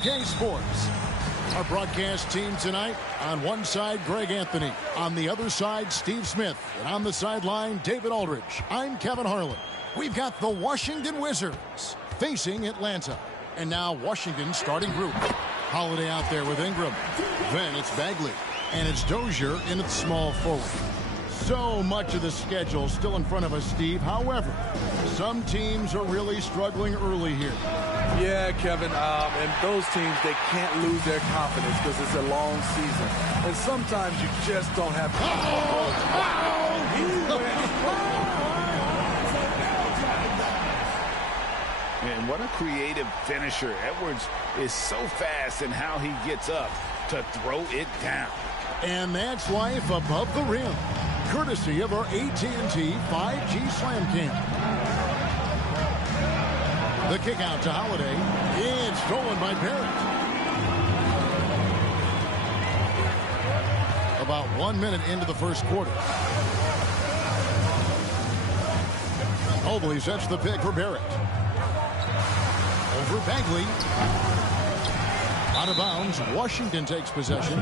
K Sports. Our broadcast team tonight, on one side, Greg Anthony. On the other side, Steve Smith. And on the sideline, David Aldridge. I'm Kevin Harlan. We've got the Washington Wizards facing Atlanta. And now Washington's starting group. Holiday out there with Ingram. Then it's Bagley. And it's Dozier in at small forward. So much of the schedule still in front of us, Steve. However, some teams are really struggling early here. Yeah, Kevin, and those teams, they can't lose their confidence because it's a long season. And sometimes you just don't have... And what a creative finisher. Edwards is so fast in how he gets up to throw it down. And that's life above the rim, courtesy of our AT&T 5G Slam Cam. The kick out to Holiday. It's stolen by Barrett. About 1 minute into the first quarter. Mobley sets the pick for Barrett. Over Bagley. Out of bounds. Washington takes possession.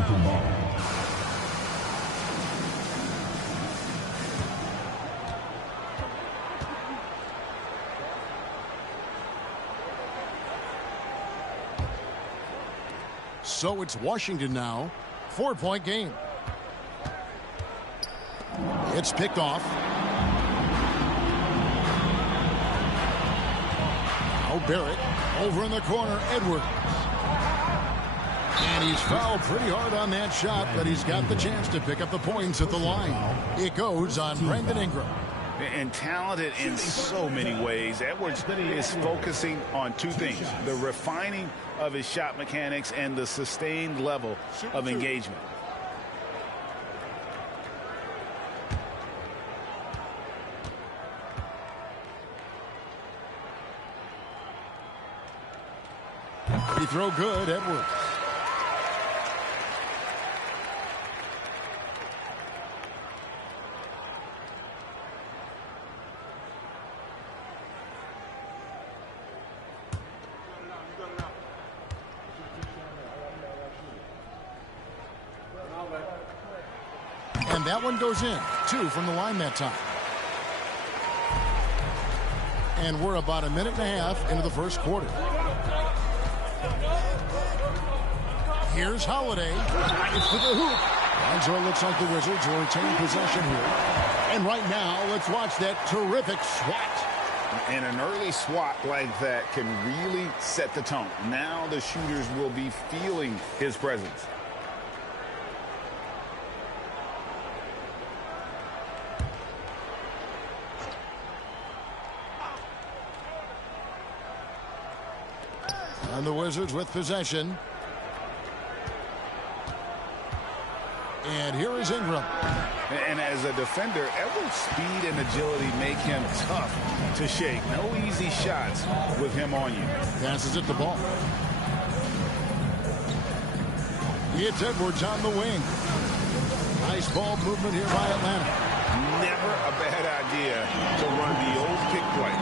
So it's Washington now. 4-point game. It's picked off. Now Barrett over in the corner. Edwards. And he's fouled pretty hard on that shot, but he's got the chance to pick up the points at the line. It goes on Brandon Ingram. And talented in so many ways. Edwards is focusing on two things: the refining of his shot mechanics and the sustained level of engagement. Free throw good, Edwards. And that one goes in. 2 from the line that time. And we're about a minute and a half into the first quarter. Here's Holiday. It's to the hoop. And so it looks like the Wizards will retain possession here. And right now, let's watch that terrific swat. And an early swat like that can really set the tone. Now the shooters will be feeling his presence. And the Wizards with possession. And here is Ingram. And as a defender, Edwards' speed and agility make him tough to shake. No easy shots with him on you. Passes it the ball. It's Edwards on the wing. Nice ball movement here by Atlanta. Never a bad idea to run the old kick play.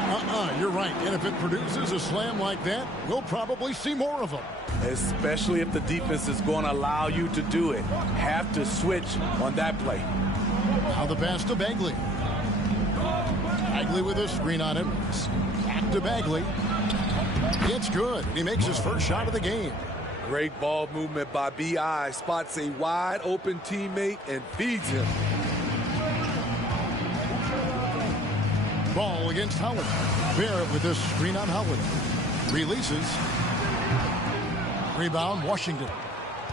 You're right. And if it produces a slam like that, we'll probably see more of them. Especially if the defense is going to allow you to do it. Have to switch on that play. Now the pass to Bagley. Bagley with a screen on it. Back to Bagley. It's good. He makes his first shot of the game. Great ball movement by B.I. Spots a wide open teammate and feeds him. Ball against Howard. Barrett with this screen on Howard. Releases. Rebound, Washington.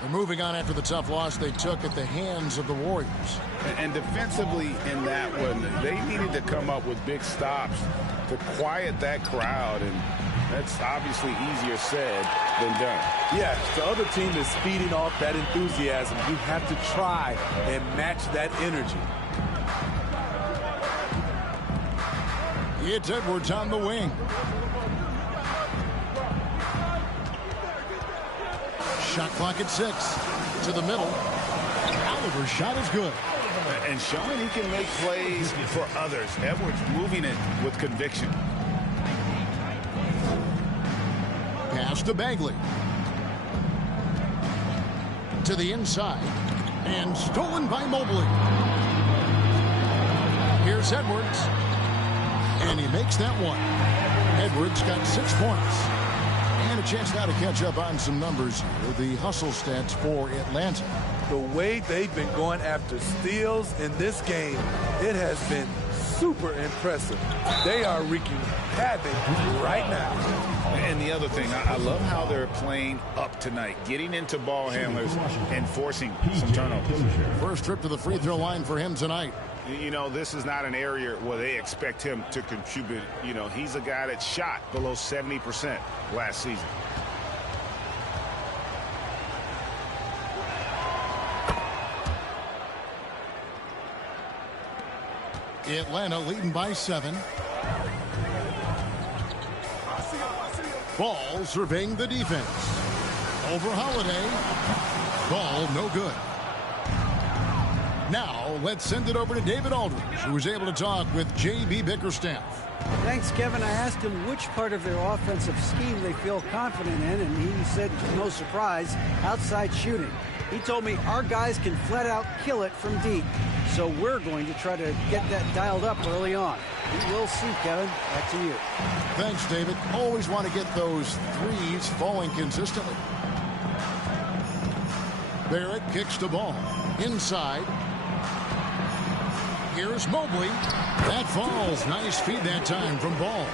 They're moving on after the tough loss they took at the hands of the Warriors. And defensively in that one, they needed to come up with big stops to quiet that crowd. And that's obviously easier said than done. Yeah, the other team is feeding off that enthusiasm. You have to try and match that energy. It's Edwards on the wing. Shot clock at 6. To the middle. Oliver's shot is good. And showing he can make plays for others. Edwards moving it with conviction. Pass to Bagley. To the inside. And stolen by Mobley. Here's Edwards. And he makes that one. Edwards got 6 points. And a chance now to catch up on some numbers here. The hustle stats for Atlanta. The way they've been going after steals in this game, it has been super impressive. They are wreaking havoc right now. And the other thing, I love how they're playing up tonight, getting into ball handlers and forcing some turnovers. First trip to the free throw line for him tonight. You know, this is not an area where they expect him to contribute. You know, he's a guy that shot below 70% last season. Atlanta leading by 7. Ball surveying the defense. Over Holiday. Ball no good. Now let's send it over to David Aldridge, who was able to talk with J.B. Bickerstaff. Thanks, Kevin. I asked him which part of their offensive scheme they feel confident in, and he said, no surprise, outside shooting. He told me our guys can flat out kill it from deep. So we're going to try to get that dialed up early on. We will see, Kevin. Back to you. Thanks, David. Always want to get those threes falling consistently. Barrett kicks the ball. Inside. Here's Mobley. That falls. Nice feed that time from Ball.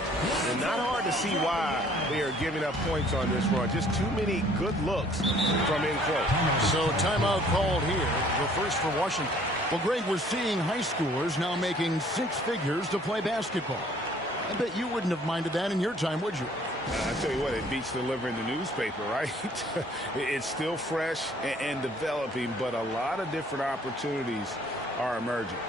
And not hard to see why they are giving up points on this run. Just too many good looks from in close. So timeout called here. The first for Washington. Well, Greg, we're seeing high schoolers now making 6 figures to play basketball. I bet you wouldn't have minded that in your time, would you? I tell you what, it beats delivering the newspaper, right? It's still fresh and developing, but a lot of different opportunities are emerging.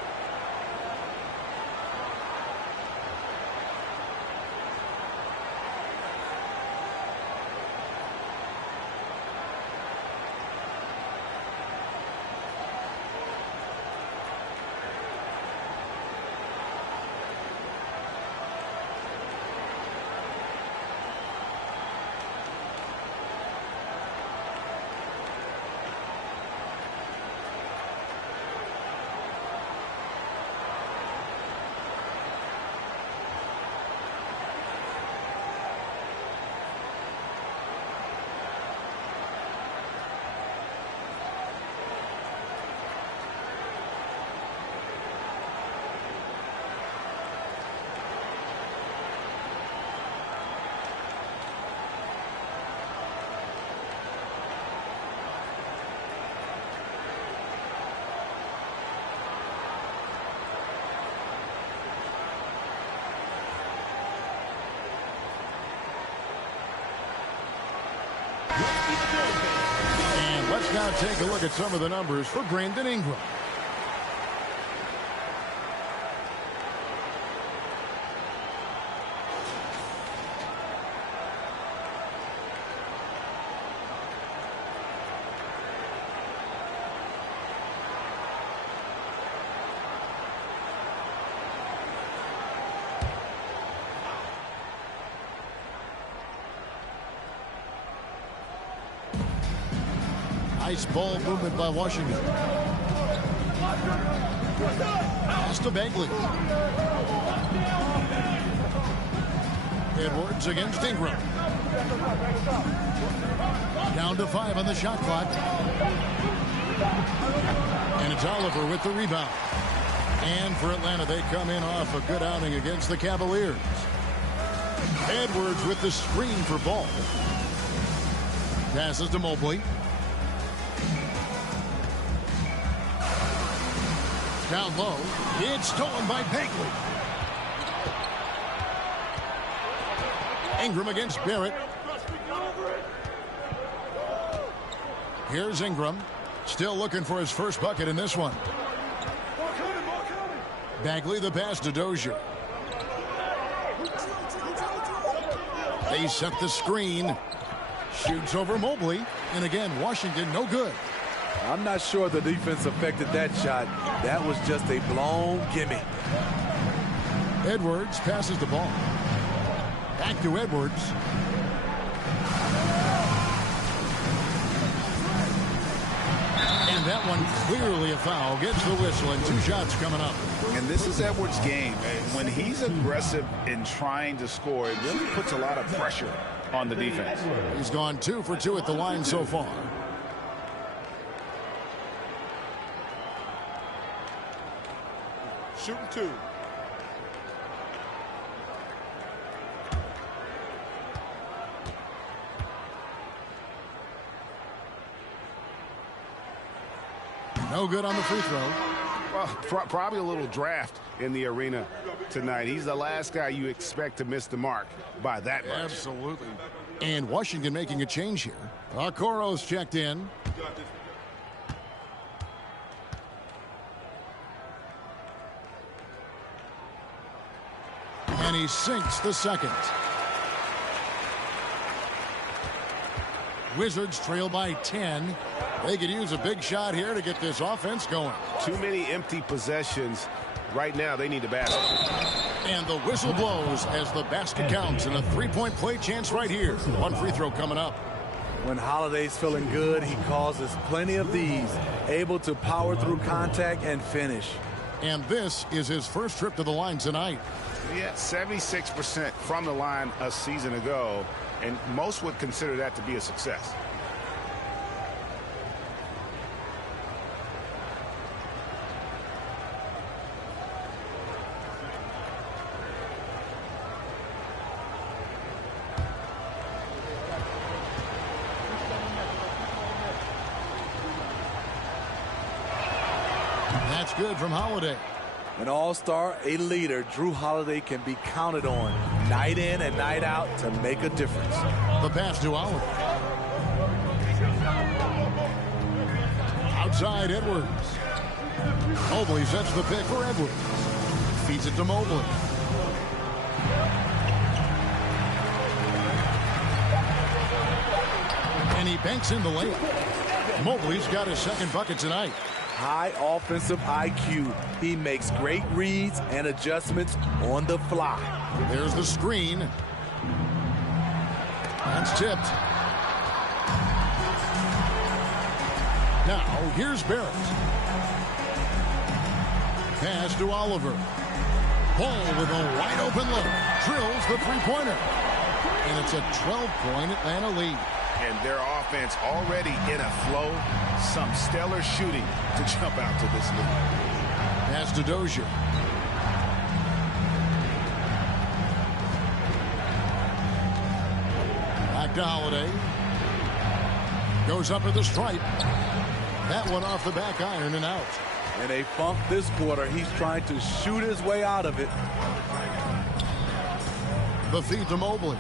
And let's now take a look at some of the numbers for Brandon Ingram. Nice ball movement by Washington. Pass to Bagley. Edwards against Ingram. Down to 5 on the shot clock. And it's Oliver with the rebound. And for Atlanta, they come in off a good outing against the Cavaliers. Edwards with the screen for Ball. Passes to Mobley. Down low. It's stolen by Bagley. Ingram against Barrett. Here's Ingram. Still looking for his first bucket in this one. Bagley the pass to Dozier. They set the screen. Shoots over Mobley. And again, Washington no good. I'm not sure the defense affected that shot. That was just a blown gimme. Edwards passes the ball. Back to Edwards. That one clearly a foul. Gets the whistle, and 2 shots coming up. And this is Edwards' game. When he's aggressive in trying to score, it really puts a lot of pressure on the defense. He's gone 2 for 2 at the line so far. Shooting 2. No good on the free throw. Well, probably a little draft in the arena tonight. He's the last guy you expect to miss the mark by that much. Absolutely. And Washington making a change here. Okoro's checked in. And he sinks the second. Wizards trail by 10. They could use a big shot here to get this offense going. Too many empty possessions. Right now, they need a basket. And the whistle blows as the basket counts, and a 3-point play chance right here. 1 free throw coming up. When Holiday's feeling good, he causes plenty of these, able to power through contact and finish. And this is his first trip to the line tonight. Yeah, 76% from the line a season ago, and most would consider that to be a success. That's good from Holiday. An all-star, a leader, Drew Holiday can be counted on night in and night out to make a difference. The pass to Oliver. Outside Edwards. Mobley sets the pick for Edwards. Feeds it to Mobley. And he banks in the layup. Mobley's got his second bucket tonight. High offensive IQ. He makes great reads and adjustments on the fly. There's the screen. That's tipped. Now, here's Barrett. Pass to Oliver. Ball with a wide open look. Drills the three-pointer. And it's a 12-point Atlanta lead. And their offense already in a flow. Some stellar shooting to jump out to this lead. Pass to Dozier. Back to Holiday. Goes up to the stripe. That one off the back iron and out. In a funk this quarter, he's trying to shoot his way out of it. The feed to Mobley.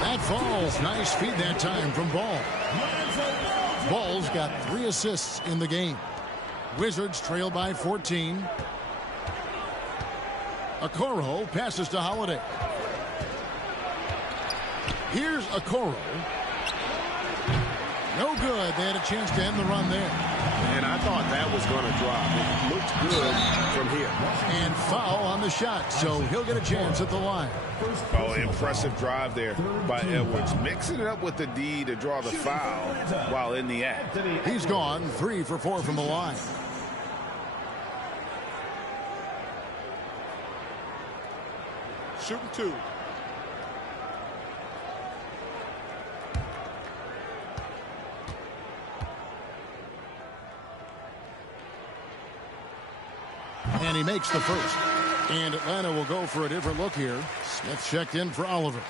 That falls. Nice feed that time from Ball. Ball's got 3 assists in the game. Wizards trail by 14. Okoro passes to Holiday. Here's Okoro. No good. They had a chance to end the run there. And I thought that was going to drop. It looked good from here. And foul on the shot, so he'll get a chance at the line. Oh, impressive drive there by Edwards. Mixing it up with the D to draw the foul while in the act. He's gone 3 for 4 from the line. Shooting 2. And he makes the first. And Atlanta will go for a different look here. Smith checked in for Oliver.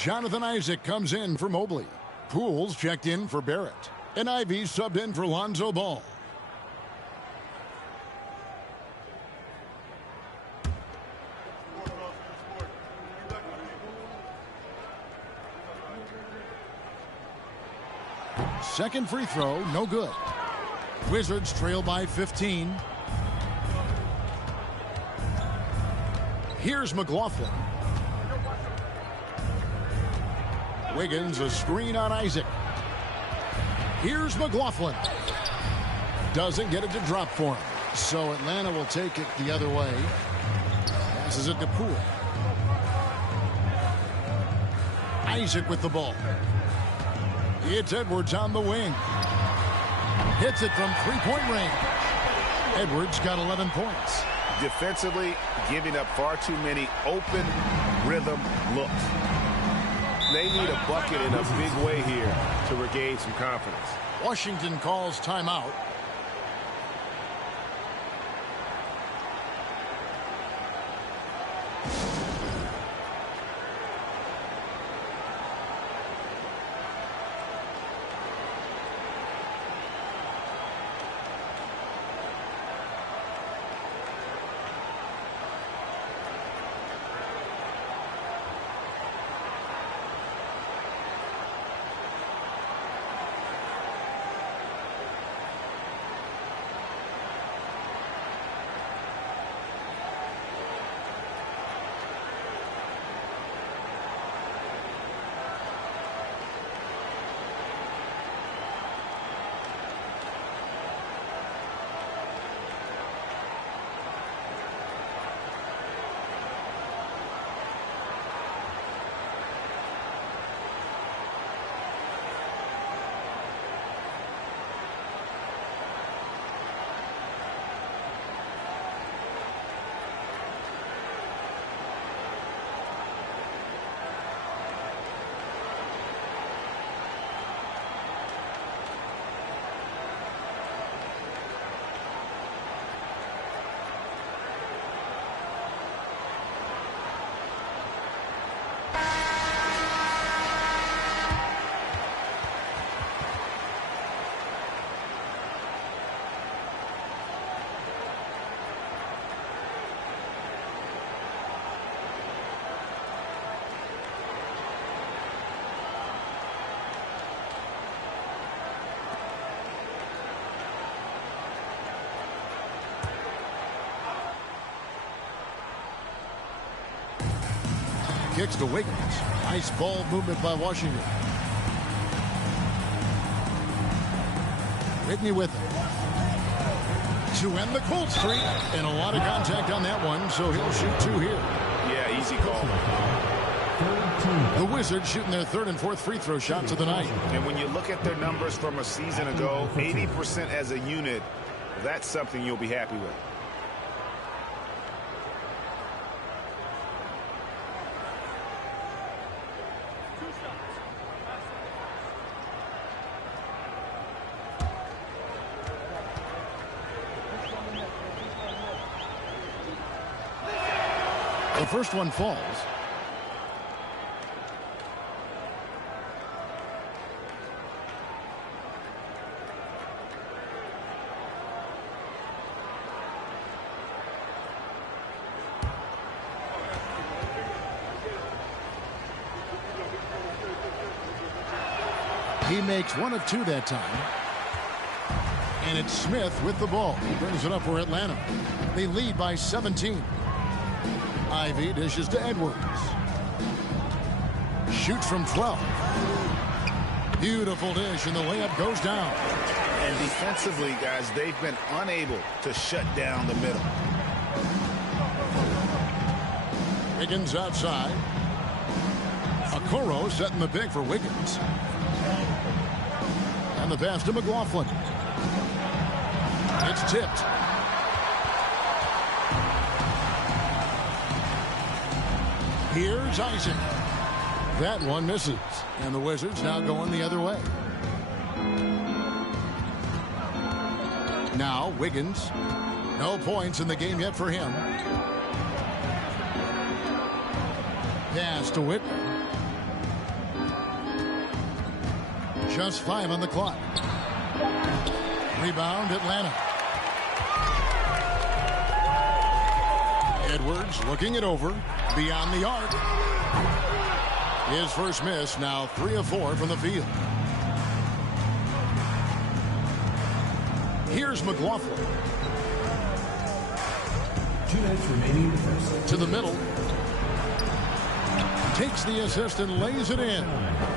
Jonathan Isaac comes in for Mobley. Pools checked in for Barrett. And Ivy subbed in for Lonzo Ball. Second free throw, no good. Wizards trail by 15. Here's McLaughlin. Wiggins, a screen on Isaac. Here's McLaughlin. Doesn't get it to drop for him. So Atlanta will take it the other way. Passes it to Poole. Isaac with the ball. It's Edwards on the wing. Hits it from three-point range. Edwards got 11 points. Defensively, giving up far too many open rhythm looks. They need a bucket in a big way here to regain some confidence. Washington calls timeout. Kicks to Wiggins. Nice ball movement by Washington. Whitney with it. To end the cold streak. And a lot of contact on that one, so he'll shoot two here. Yeah, easy call. The Wizards shooting their third and fourth free throw shots of the night. And when you look at their numbers from a season ago, 80% as a unit, that's something you'll be happy with. The first one falls. He makes one of two that time. And it's Smith with the ball. He brings it up for Atlanta. They lead by 17. Ivy dishes to Edwards. Shoots from 12. Beautiful dish, and the layup goes down. And defensively, guys, they've been unable to shut down the middle. Wiggins outside. Okoro setting the pick for Wiggins. And the pass to McLaughlin. It's tipped. Here's Isaac. That one misses. And the Wizards now going the other way. Now Wiggins. No points in the game yet for him. Pass to Whitney. Just 5 on the clock. Rebound Atlanta. Edwards looking it over. Beyond the arc. His first miss, now 3 of 4 from the field. Here's McLaughlin. 2 minutes remaining in the first. To the middle. Takes the assist and lays it in.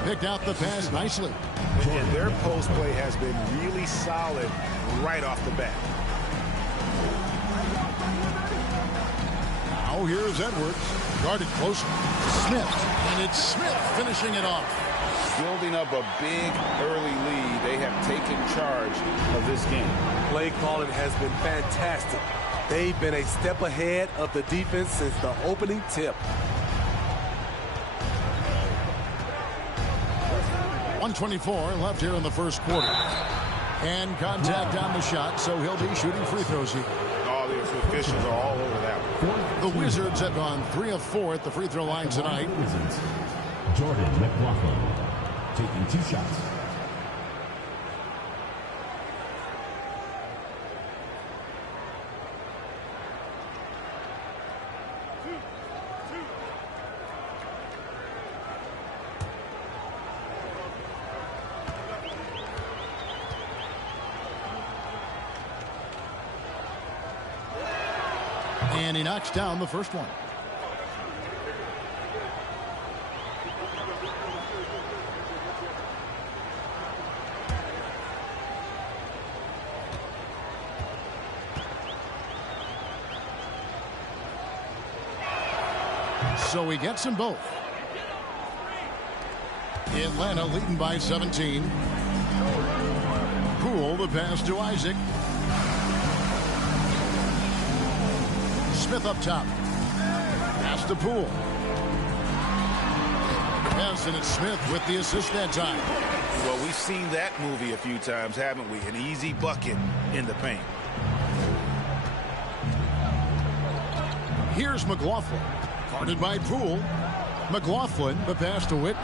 Picked out the pass nicely. And their post play has been really solid right off the bat. Now here's Edwards. Guarded closely. Smith. And it's Smith finishing it off. building up a big early lead. They have taken charge of this game. Play calling has been fantastic. They've been a step ahead of the defense since the opening tip. 1:24 left here in the first quarter. And contact on the shot, so he'll be shooting free throws here. All the officials are all over that one. The Wizards have gone 3 of 4 at the free throw line tonight. Jordan McLaughlin taking 2 shots. And he knocks down the first one. So he gets them both. Atlanta leading by 17. Poole, the pass to Isaac. Smith up top. Pass to Poole. Yes, and it's Smith with the assist that time. Well, we've seen that movie a few times, haven't we? An easy bucket in the paint. Here's McLaughlin. Guarded by Poole. McLaughlin, the pass to Whitney.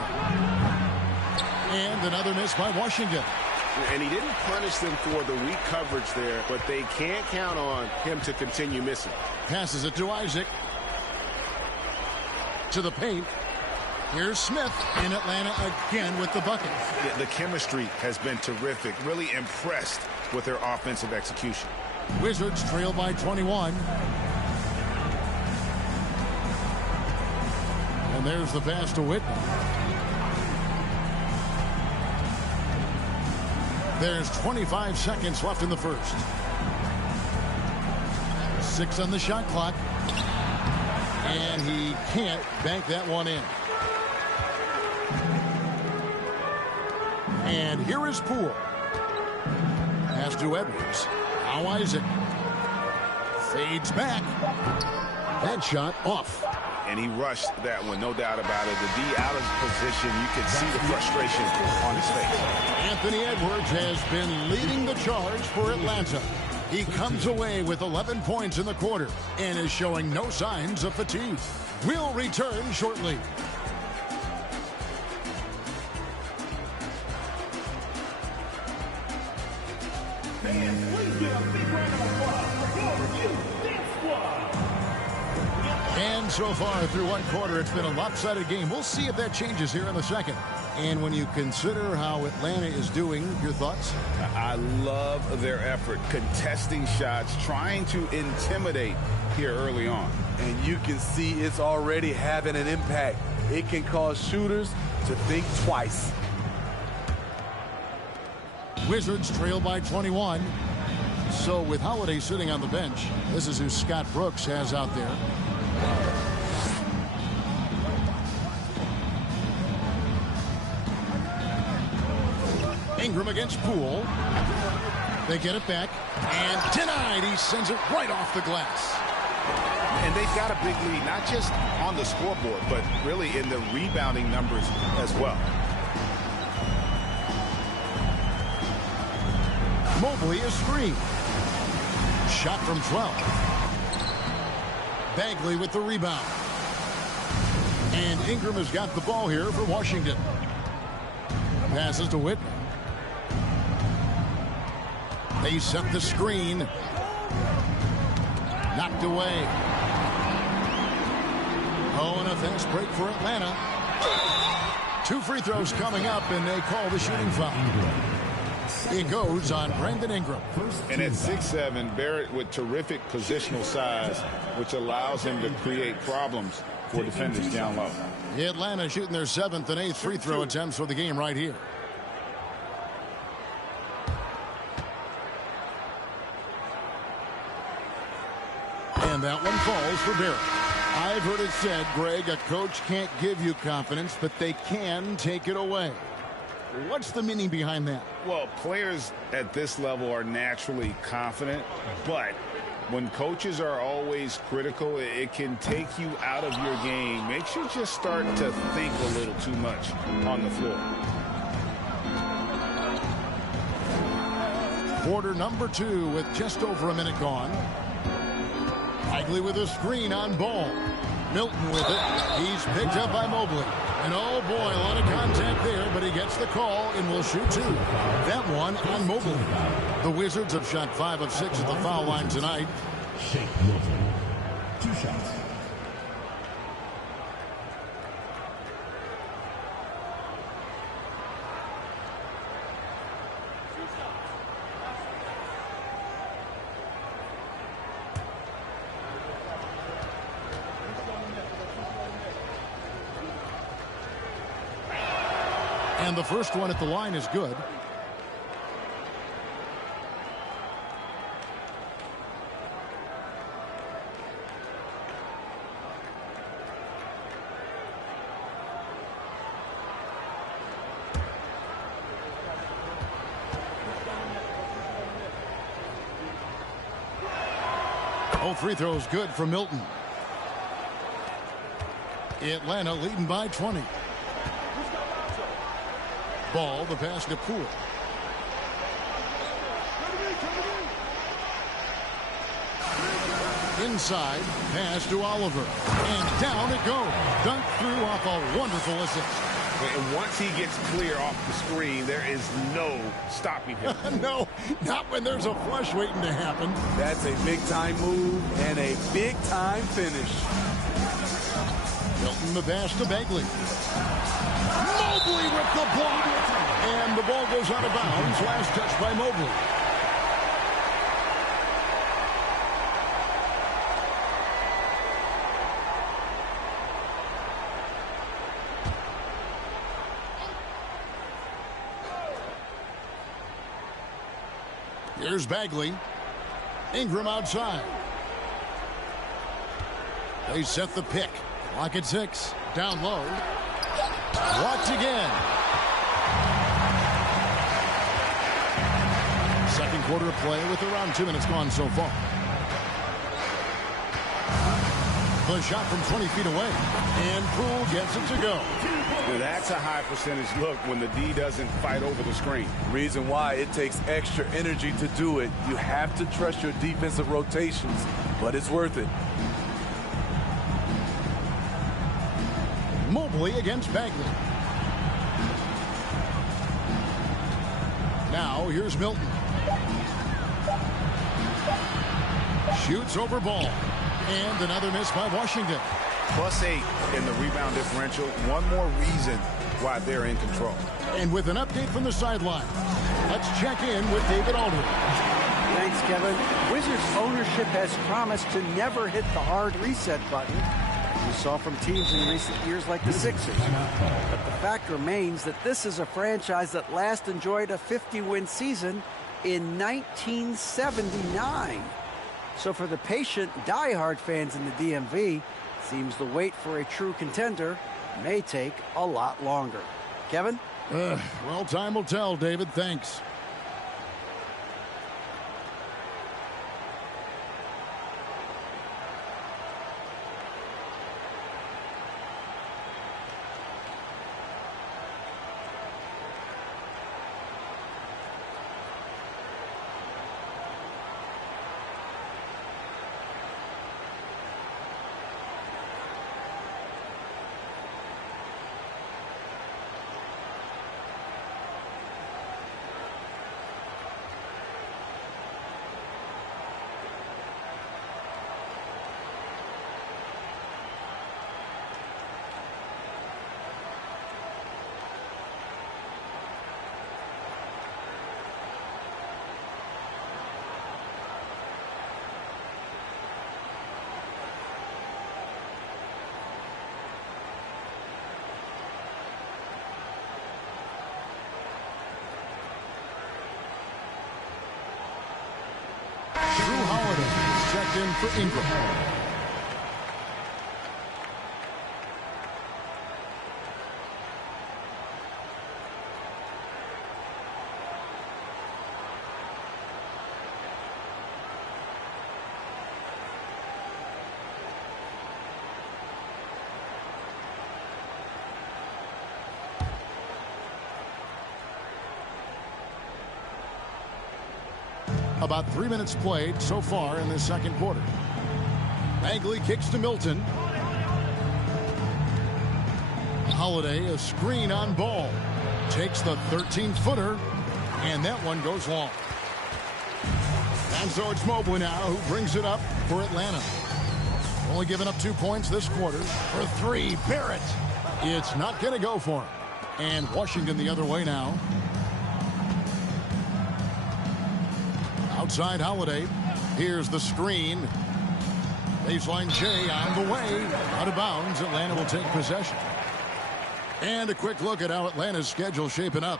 And another miss by Washington. And he didn't punish them for the weak coverage there, but they can't count on him to continue missing. Passes it to Isaac. To the paint. Here's Smith in Atlanta again with the bucket. Yeah, the chemistry has been terrific. Really impressed with their offensive execution. Wizards trail by 21. And there's the pass to Whitney. There's 25 seconds left in the first. 6 on the shot clock. And he can't bank that one in. And here is Poole. Pass to Edwards. Now Isaac. Fades back. That shot off. And he rushed that one, no doubt about it. The D out of position, you could see the frustration on his face. Anthony Edwards has been leading the charge for Atlanta. He comes away with 11 points in the quarter and is showing no signs of fatigue. We'll return shortly. And so far through one quarter, it's been a lopsided game. We'll see if that changes here in the second. And when you consider how Atlanta is doing, your thoughts? I love their effort, contesting shots, trying to intimidate here early on. And you can see it's already having an impact. It can cause shooters to think twice. Wizards trail by 21. So with Holiday sitting on the bench, this is who Scott Brooks has out there. Ingram against Poole. They get it back. And denied. He sends it right off the glass. And they've got a big lead, not just on the scoreboard, but really in the rebounding numbers as well. Mobley is screen. Shot from 12. Bagley with the rebound. And Ingram has got the ball here for Washington. Passes to Whitney. They set the screen. Knocked away. Oh, and a fast break for Atlanta. 2 free throws coming up, and they call the shooting foul. It goes on Brandon Ingram. And at 6'7", Barrett with terrific positional size, which allows him to create problems for defenders down low. Atlanta shooting their 7th and 8th free throw attempts for the game right here. And that one falls for Barrett. I've heard it said, Greg, a coach can't give you confidence, but they can take it away. What's the meaning behind that? Well, players at this level are naturally confident, but when coaches are always critical, it can take you out of your game. Makes you just start to think a little too much on the floor. Quarter number 2 with just over a minute gone. Bagley with a screen on Ball. Milton with it. He's picked up by Mobley. And oh boy, a lot of contact there, but he gets the call and will shoot 2. That one on Mobley. The Wizards have shot 5 of 6 at the foul line tonight. Shake Milton. 2 shots. And the first one at the line is good. All free throws good for Milton. Atlanta leading by 20. Ball, the pass to Poole. Inside, pass to Oliver. And down it goes. Dunked through off a wonderful assist. And once he gets clear off the screen, there is no stopping him. No, not when there's a flush waiting to happen. That's a big-time move and a big-time finish. Milton the pass to Bagley. Mobley with the block. And the ball goes out of bounds. Last touch by Mobley. Here's Bagley. Ingram outside. They set the pick. Clock at 6. Down low. Walked again. Second quarter of play with around 2 minutes gone so far. The shot from 20 feet away. And Poole gets it to go. Well, that's a high percentage look when the D doesn't fight over the screen. Reason why it takes extra energy to do it. You have to trust your defensive rotations, but it's worth it. Mobley against Bagley. Now here's Milton. Shoots over Ball. And another miss by Washington. +8 in the rebound differential. One more reason why they're in control. And with an update from the sideline, let's check in with David Aldridge. Thanks, Kevin. Wizards ownership has promised to never hit the hard reset button. We saw from teams in recent years like the Sixers. But the fact remains that this is a franchise that last enjoyed a 50-win season in 1979. So for the patient, diehard fans in the DMV, seems the wait for a true contender may take a lot longer. Kevin? Well, time will tell, David. Thanks. Checked in for Ingram. About 3 minutes played so far in this second quarter. Bagley kicks to Milton. Holiday, a screen on Ball. Takes the 13-footer, and that one goes long. And so it's Mobley now who brings it up for Atlanta. Only giving up 2 points this quarter. For three, Barrett. It's not going to go for him. And Washington the other way now. Outside Holiday. Here's the screen. Baseline J on the way. Out of bounds. Atlanta will take possession. And a quick look at how Atlanta's schedule shaping up.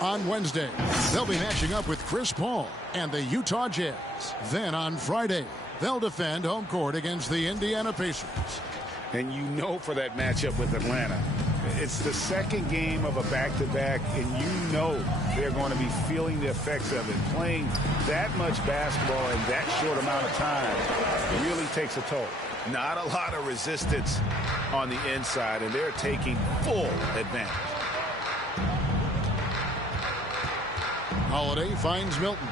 On Wednesday, they'll be matching up with Chris Paul and the Utah Jazz. Then on Friday, they'll defend home court against the Indiana Pacers. And you know for that matchup with Atlanta, it's the second game of a back-to-back, and you know they're going to be feeling the effects of it. Playing that much basketball in that short amount of time really takes a toll. Not a lot of resistance on the inside, and they're taking full advantage. Holiday finds Milton.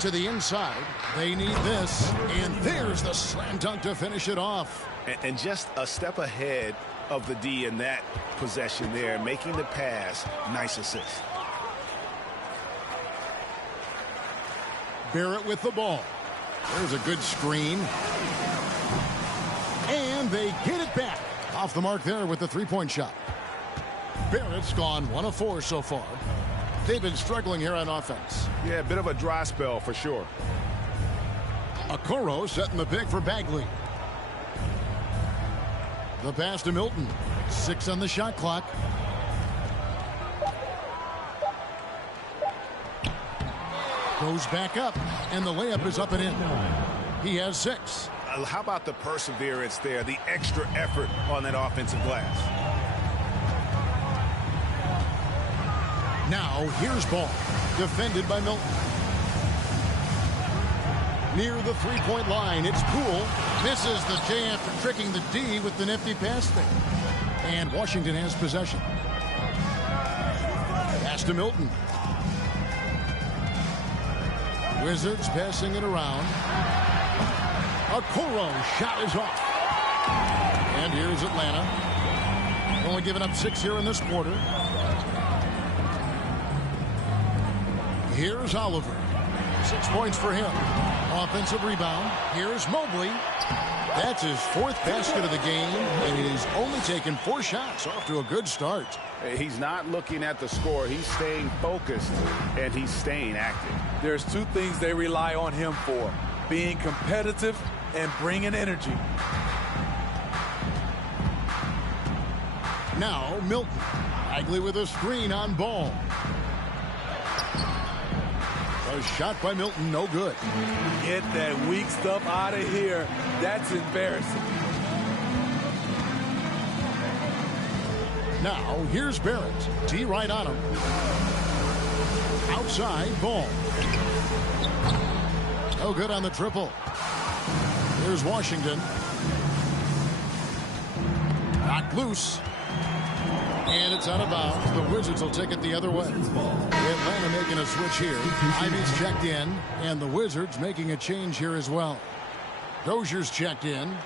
To the inside. They need this. And there's the slam dunk to finish it off. And just a step ahead of the D in that possession there, making the pass. Nice assist. Barrett with the ball. There's a good screen. And they get it back. Off the mark there with the three-point shot. Barrett's gone 1 of 4 so far. They've been struggling here on offense. Yeah, a bit of a dry spell for sure. Okoro setting the pick for Bagley. The pass to Milton. 6 on the shot clock. Goes back up, and the layup is up and in. He has 6. How about the perseverance there, the extra effort on that offensive glass? Now, here's Ball. Defended by Milton. Near the three-point line, it's Poole. Misses the J after tricking the D with the nifty pass fake. And Washington has possession. Pass to Milton. Wizards passing it around. Okoro shot is off. And here's Atlanta. Only giving up 6 here in this quarter. Here's Oliver. 6 points for him. Offensive rebound. Here's Mobley. That's his 4th basket of the game, and he's only taken 4 shots. Off to a good start. He's not looking at the score. He's staying focused, and he's staying active. There's 2 things they rely on him for: being competitive and bringing energy. Now Milton. Bagley with a screen on Ball. A shot by Milton, no good. Get that weak stuff out of here. That's embarrassing. Now, here's Barrett. T right on him. Outside, Ball. No good on the triple. Here's Washington. Knocked loose. And it's out of bounds. The Wizards will take it the other way. Atlanta making a switch here. Ivy's checked in, and the Wizards making a change here as well. Dozier's checked in.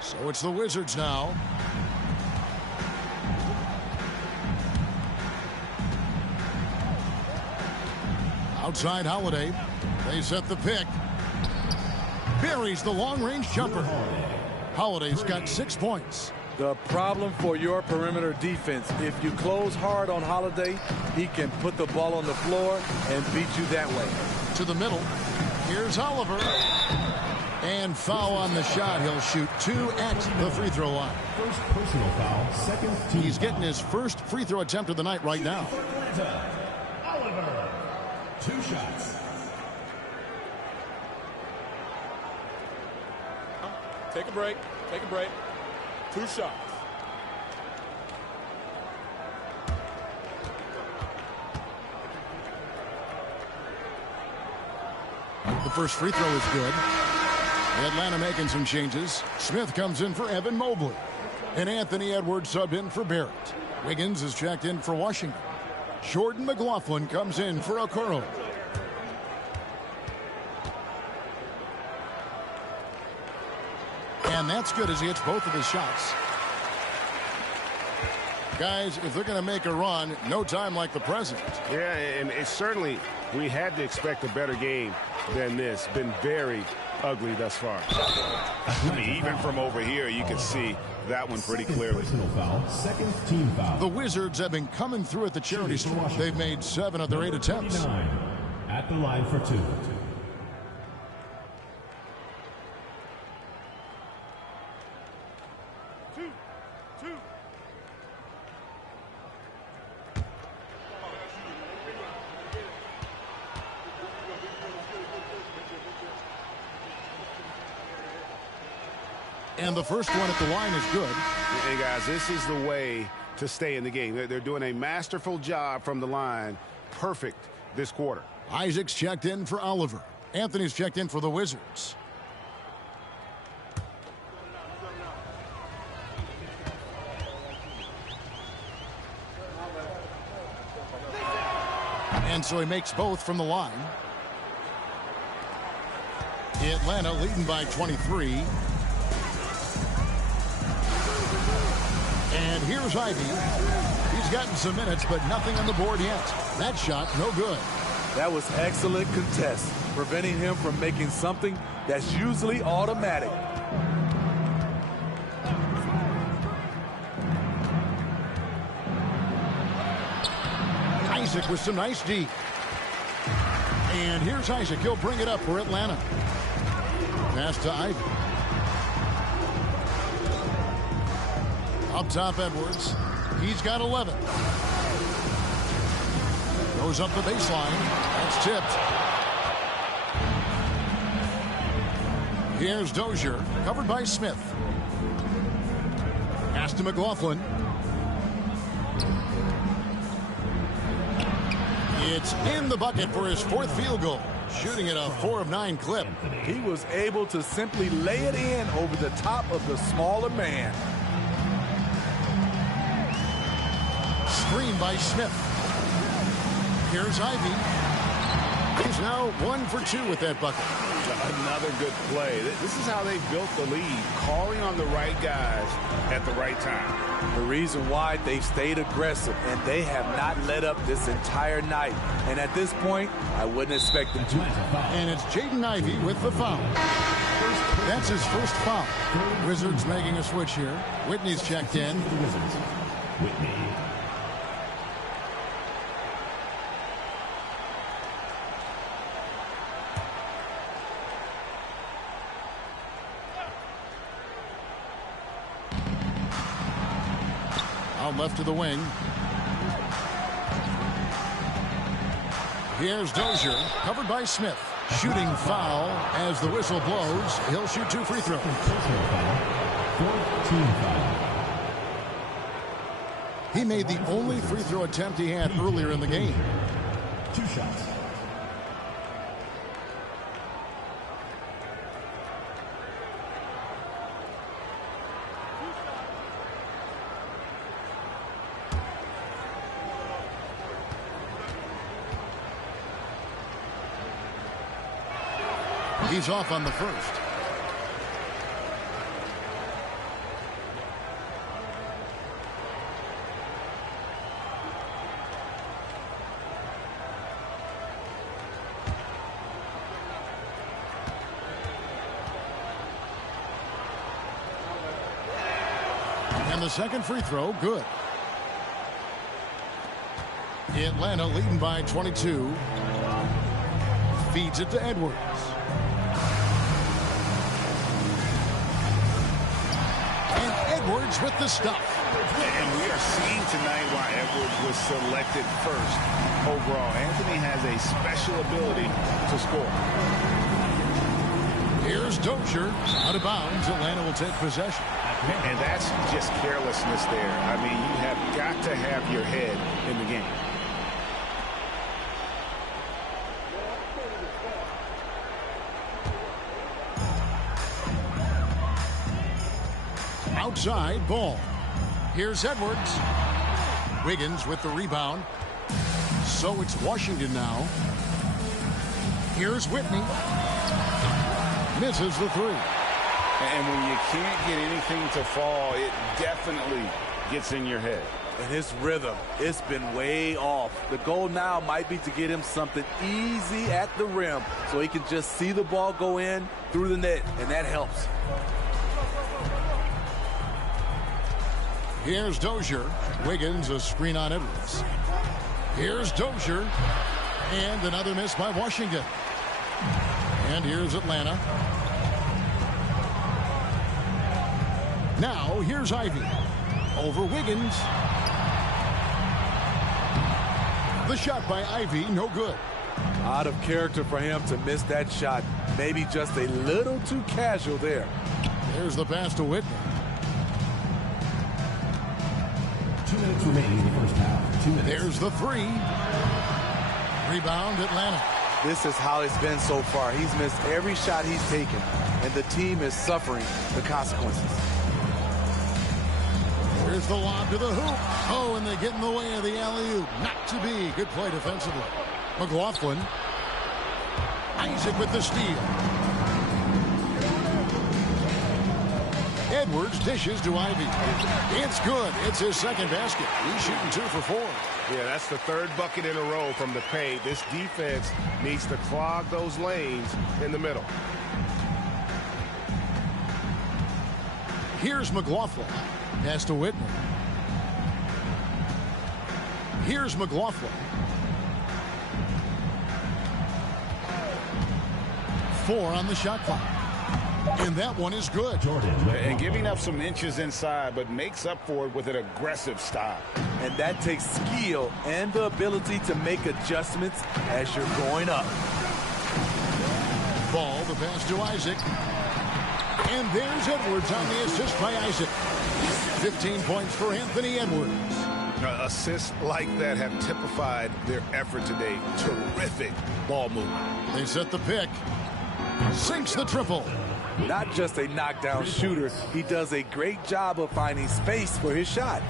So it's the Wizards now. Outside Holiday. They set the pick. Buries the long-range jumper. Holiday's got 6 points. The problem for your perimeter defense, if you close hard on Holiday, he can put the ball on the floor and beat you that way. To the middle. Here's Oliver. And foul on the shot. He'll shoot 2 at the free throw line. First personal foul, second team. He's getting his first free throw attempt of the night right now. Oliver, 2 shots. Take a break. Take a break. 2 shots. The first free throw is good. Atlanta making some changes. Smith comes in for Evan Mobley. And Anthony Edwards subbed in for Barrett. Wiggins is checked in for Washington. Jordan McLaughlin comes in for Okoro. And that's good as he hits both of his shots. Guys, if they're going to make a run, no time like the present. Yeah, and it's certainly, we had to expect a better game than this. Been very ugly thus far. I mean, even from over here, you can see that one pretty clearly. Personal foul, second team foul. The Wizards have been coming through at the charity stripe. They've made 7 of their 8 attempts. 29 at the line for 2. And the first one at the line is good. Hey, guys, this is the way to stay in the game. They're doing a masterful job from the line. Perfect this quarter. Isaac's checked in for Oliver. Anthony's checked in for the Wizards. And so he makes both from the line. Atlanta leading by 23. And here's Ivy. He's gotten some minutes, but nothing on the board yet. That shot, no good. That was excellent contest, preventing him from making something that's usually automatic. Isaac with some nice D. And here's Isaac. He'll bring it up for Atlanta. Pass to Ivy. Up top, Edwards. He's got 11. Goes up the baseline. That's tipped. Here's Dozier, covered by Smith. Pass to McLaughlin. It's in the bucket for his 4th field goal. Shooting at a 4 of 9 clip. He was able to simply lay it in over the top of the smaller man. Screen by Smith. Here's Ivy. He's now 1 for 2 with that bucket. Another good play. This is how they built the lead, calling on the right guys at the right time. The reason why they've stayed aggressive, and they have not let up this entire night. And at this point, I wouldn't expect them to. And it's Jaden Ivey with the foul. That's his first foul. Wizards making a switch here. Whitney's checked in. Whitney. Out left to the wing. Here's Dozier, covered by Smith. Shooting foul as the whistle blows. He'll shoot 2 free throws. He made the only free throw attempt he had earlier in the game. 2 shots. He's off on the first. And the second free throw, good. Atlanta leading by 22. Feeds it to Edwards. Edwards with the stuff. And we are seeing tonight why Edwards was selected first overall. Anthony has a special ability to score. Here's Dozier. Out of bounds. Atlanta will take possession. And that's just carelessness there. I mean, you have got to have your head in the game. Outside ball. Here's Edwards. Wiggins with the rebound. So it's Washington now. Here's Whitney. Misses the three. And when you can't get anything to fall, it definitely gets in your head. And his rhythm, it's been way off. The goal now might be to get him something easy at the rim so he can just see the ball go in through the net, and that helps. Here's Dozier. Wiggins, a screen on Edwards. Here's Dozier. And another miss by Washington. And here's Atlanta. Now, here's Ivy. Over Wiggins. The shot by Ivy, no good. Out of character for him to miss that shot. Maybe just a little too casual there. There's the pass to Whitney. 2 minutes remaining in the first half. 2 minutes. There's the three. Rebound, Atlanta. This is how it's been so far. He's missed every shot he's taken, and the team is suffering the consequences. Here's the lob to the hoop. Oh, and they get in the way of the alley-oop. Not to be. Good play defensively. McLaughlin. Isaac with the steal. Edwards dishes to Ivy. It's good. It's his second basket. He's shooting 2 for 4. Yeah, that's the third bucket in a row from the paint. This defense needs to clog those lanes in the middle. Here's McLaughlin. Pass to Whitney. Here's McLaughlin. 4 on the shot clock. And that one is good. And giving up some inches inside, but makes up for it with an aggressive style. And that takes skill and the ability to make adjustments as you're going up. Ball, the pass to Isaac. And there's Edwards on the assist by Isaac. 15 points for Anthony Edwards. Assists like that have typified their effort today. Terrific ball movement. They set the pick. Sinks the triple. Not just a knockdown shooter, he does a great job of finding space for his shot.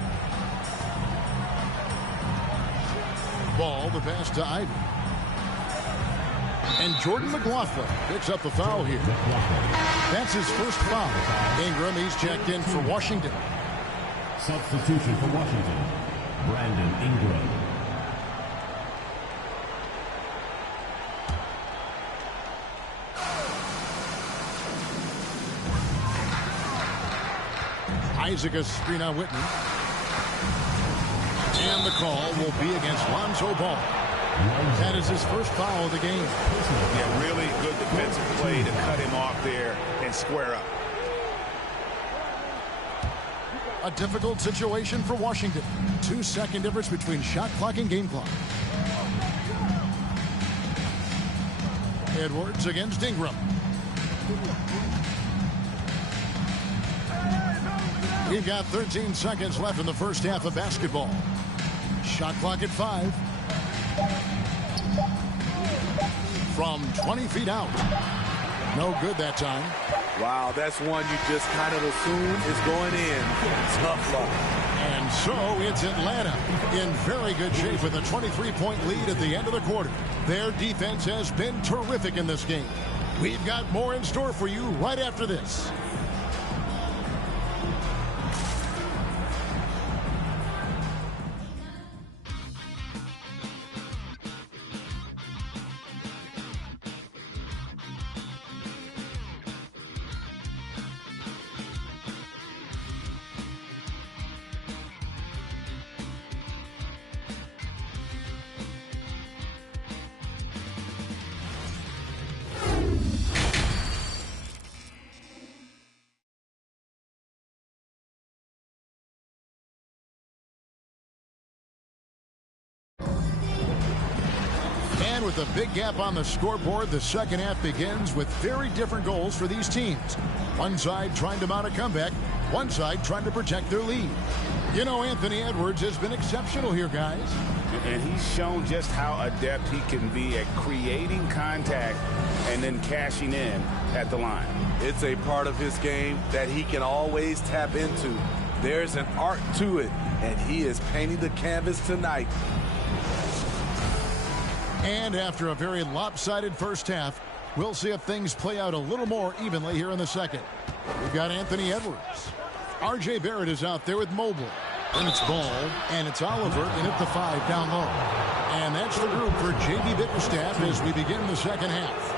Ball, the pass to Ivy. And Jordan McLaughlin picks up the foul here. That's his first foul. Ingram, he's checked in for Washington. Substitution for Washington, Brandon Ingram. Isaac a screen on Whitney. And the call will be against Lonzo Ball. That is his first foul of the game. Yeah, really good defensive play to cut him off there and square up. A difficult situation for Washington. 2-second difference between shot clock and game clock. Edwards against Ingram. We've got 13 seconds left in the first half of basketball. Shot clock at 5. From 20 feet out. No good that time. Wow, that's one you just kind of assume is going in. Tough luck. And so it's Atlanta in very good shape with a 23-point lead at the end of the quarter. Their defense has been terrific in this game. We've got more in store for you right after this. With a big gap on the scoreboard, the second half begins with very different goals for these teams. One side trying to mount a comeback, one side trying to protect their lead. You know, Anthony Edwards has been exceptional here, guys. And he's shown just how adept he can be at creating contact and then cashing in at the line. It's a part of his game that he can always tap into. There's an art to it, and he is painting the canvas tonight. And after a very lopsided first half, we'll see if things play out a little more evenly here in the second. We've got Anthony Edwards. R.J. Barrett is out there with Mobile. And it's Ball, and it's Oliver in at the 5 down low. And that's the group for J.B. Bickerstaff as we begin the second half.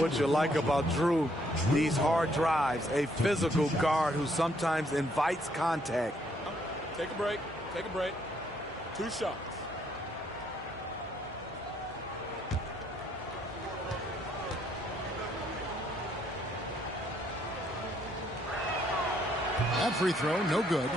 What you like about Drew, these hard drives, a physical guard who sometimes invites contact. Take a break. Take a break. 2 shots. That free throw, no good.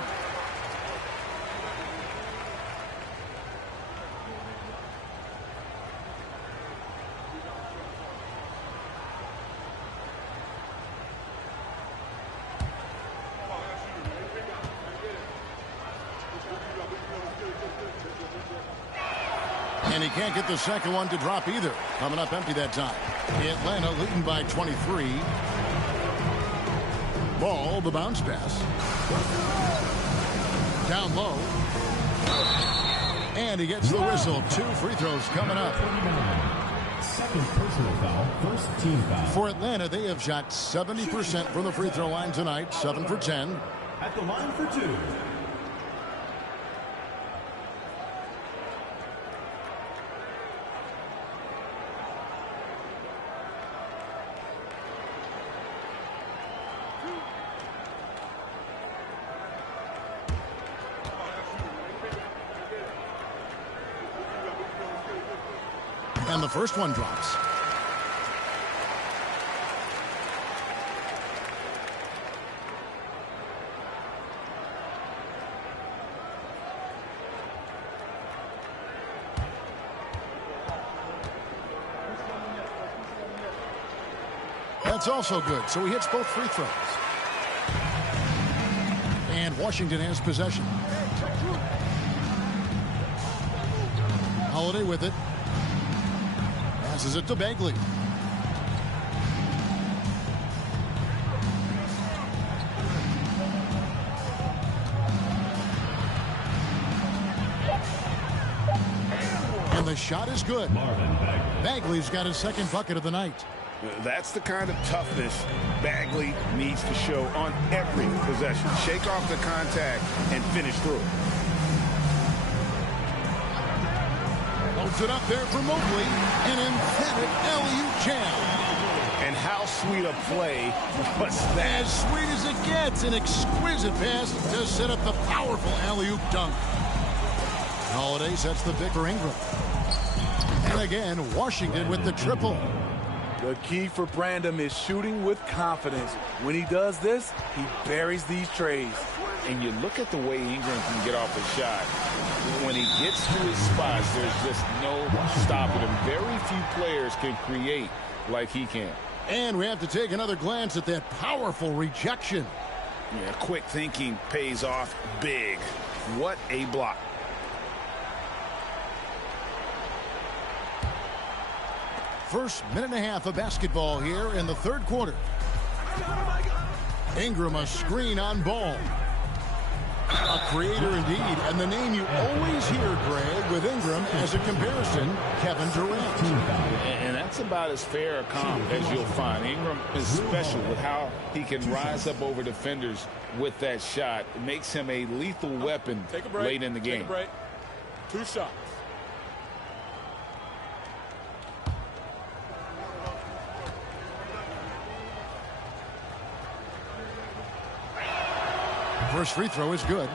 And he can't get the second one to drop either. Coming up empty that time. Atlanta leading by 23. Ball, the bounce pass. Down low. And he gets the whistle. 2 free throws coming up. Second personal foul, first team foul. For Atlanta, they have shot 70% from the free throw line tonight. 7 for 10. At the line for 2. And the first one drops. That's also good. So he hits both free throws. And Washington has possession. Holiday with it. Passes it to Bagley. And the shot is good. Bagley's got his second bucket of the night. That's the kind of toughness Bagley needs to show on every possession. Shake off the contact and finish through. Holds it up there for Mobley. An emphatic alley-oop jam. And how sweet a play was that? As sweet as it gets. An exquisite pass to set up the powerful alley-oop dunk. Holiday sets the pick for Ingram. And again, Washington with the triple. The key for Brandon is shooting with confidence. When he does this, he buries these trays. And you look at the way Ingram can get off a shot. When he gets to his spots, there's just no stopping him. Very few players can create like he can. And we have to take another glance at that powerful rejection. Yeah, quick thinking pays off big. What a block. First minute and a half of basketball here in the third quarter. Ingram a screen on Ball. A creator indeed, and the name you always hear, Greg, with Ingram as a comparison, Kevin Durant. And that's about as fair a comp as you'll find. Ingram is special with how he can rise up over defenders with that shot. It makes him a lethal weapon late in the game. Take a break. 2 shots. First free throw is good.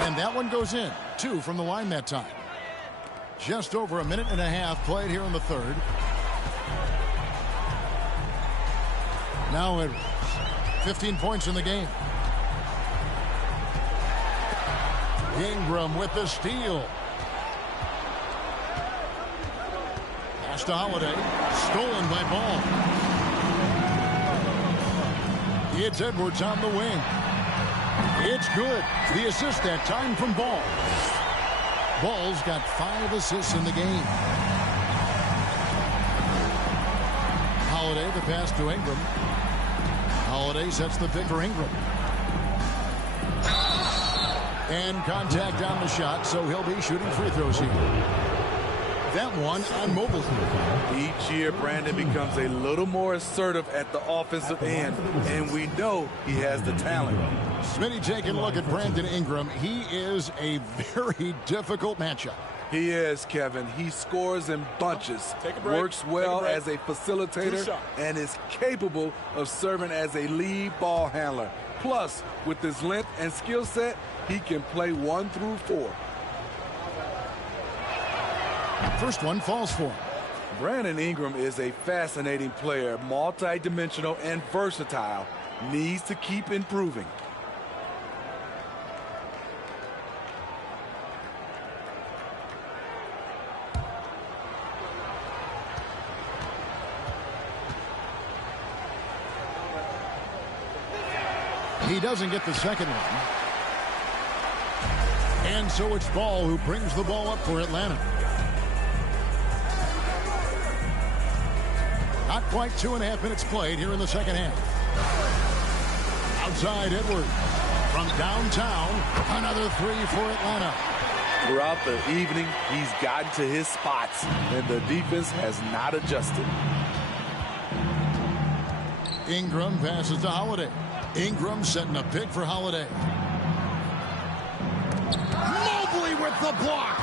And that one goes in. 2 from the line that time. Just over a minute and a half played here in the third. Now Edwards. 15 points in the game. Ingram with the steal. Pass to Holiday. Stolen by Ball. It's Edwards on the wing. It's good. The assist that time from Ball. Ball's got 5 assists in the game. Holiday, the pass to Ingram. Holiday sets the pick for Ingram. And contact on the shot, so he'll be shooting free throws here. That one on Mobley. Each year, Brandon becomes a little more assertive at the offensive end, and we know he has the talent. Smitty taking a look at Brandon Ingram. He is a very difficult matchup. He is, Kevin. He scores in bunches, works well as a facilitator, and is capable of serving as a lead ball handler. Plus, with his length and skill set, he can play 1 through 4. First one falls for him. Brandon Ingram is a fascinating player, multi-dimensional and versatile. Needs to keep improving. He doesn't get the second one. And so it's Ball who brings the ball up for Atlanta. Not quite 2.5 minutes played here in the second half. Outside Edwards. From downtown, another 3 for Atlanta. Throughout the evening, he's gotten to his spots, and the defense has not adjusted. Ingram passes to Holiday. Ingram setting a pick for Holiday. Mobley with the block.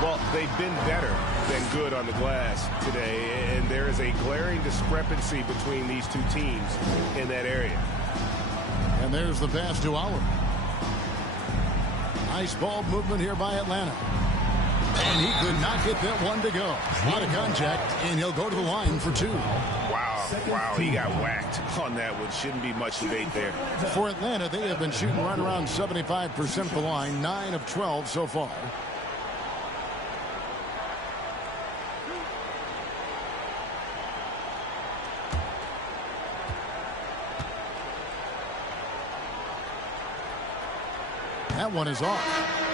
Well, they've been better than good on the glass today, and there is a glaring discrepancy between these two teams in that area. And there's the pass to Howard. Nice ball movement here by Atlanta. And he could not get that one to go. A lot of contact, and he'll go to the line for 2. Wow, he got whacked on that one. Shouldn't be much debate there. For Atlanta, they have been shooting right around 75% of the line, 9 of 12 so far. That one is off.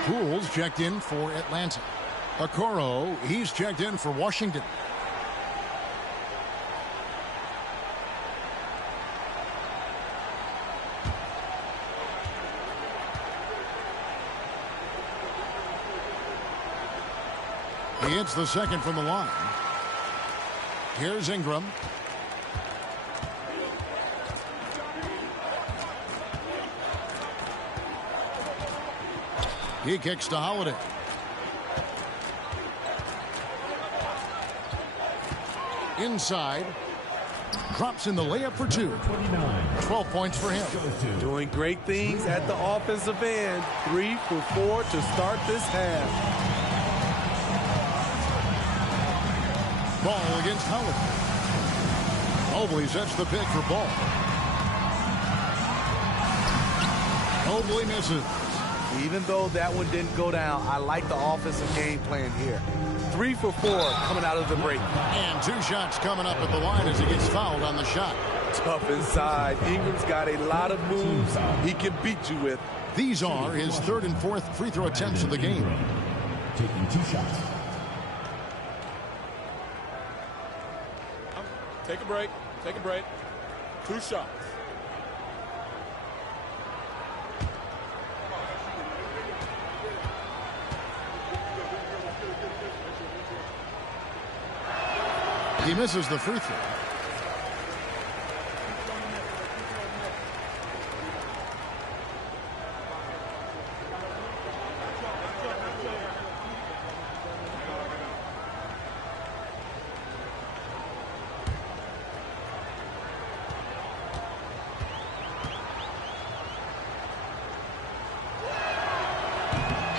Poole's checked in for Atlanta. Okoro, he's checked in for Washington. He hits the second from the line. Here's Ingram. He kicks to Holiday. Inside. Drops in the layup for 2. 12 points for him. Doing great things at the offensive end. 3 for 4 to start this half. Ball against Howard. Mobley sets the pick for Ball. Mobley misses. Even though that one didn't go down, I like the offensive game plan here. 3 for 4 coming out of the break. And 2 shots coming up at the line as he gets fouled on the shot. Tough inside. Ingram's got a lot of moves he can beat you with. These are his 3rd and 4th free throw attempts of the game. Taking 2 shots. Take a break. Take a break. 2 shots. He misses the free throw.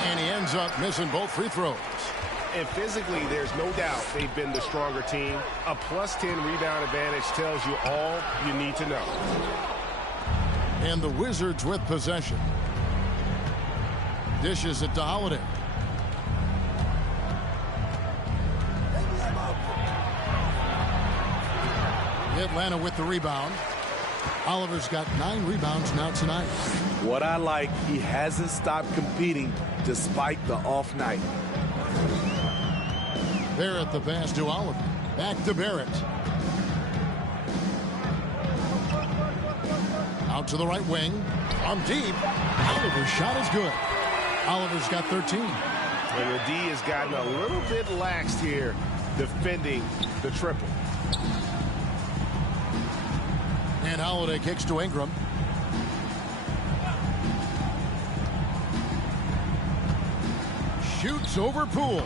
And he ends up missing both free throws. And physically, there's no doubt they've been the stronger team. A +10 rebound advantage tells you all you need to know. And the Wizards with possession. Dishes it to Holiday. Atlanta with the rebound. Oliver's got 9 rebounds now tonight. What I like, he hasn't stopped competing despite the off night. Barrett the pass to Oliver. Back to Barrett. Out to the right wing. From deep. Oliver's shot is good. Oliver's got 13. And the D has gotten a little bit laxed here defending the triple. And Holiday kicks to Ingram. Shoots over Poole.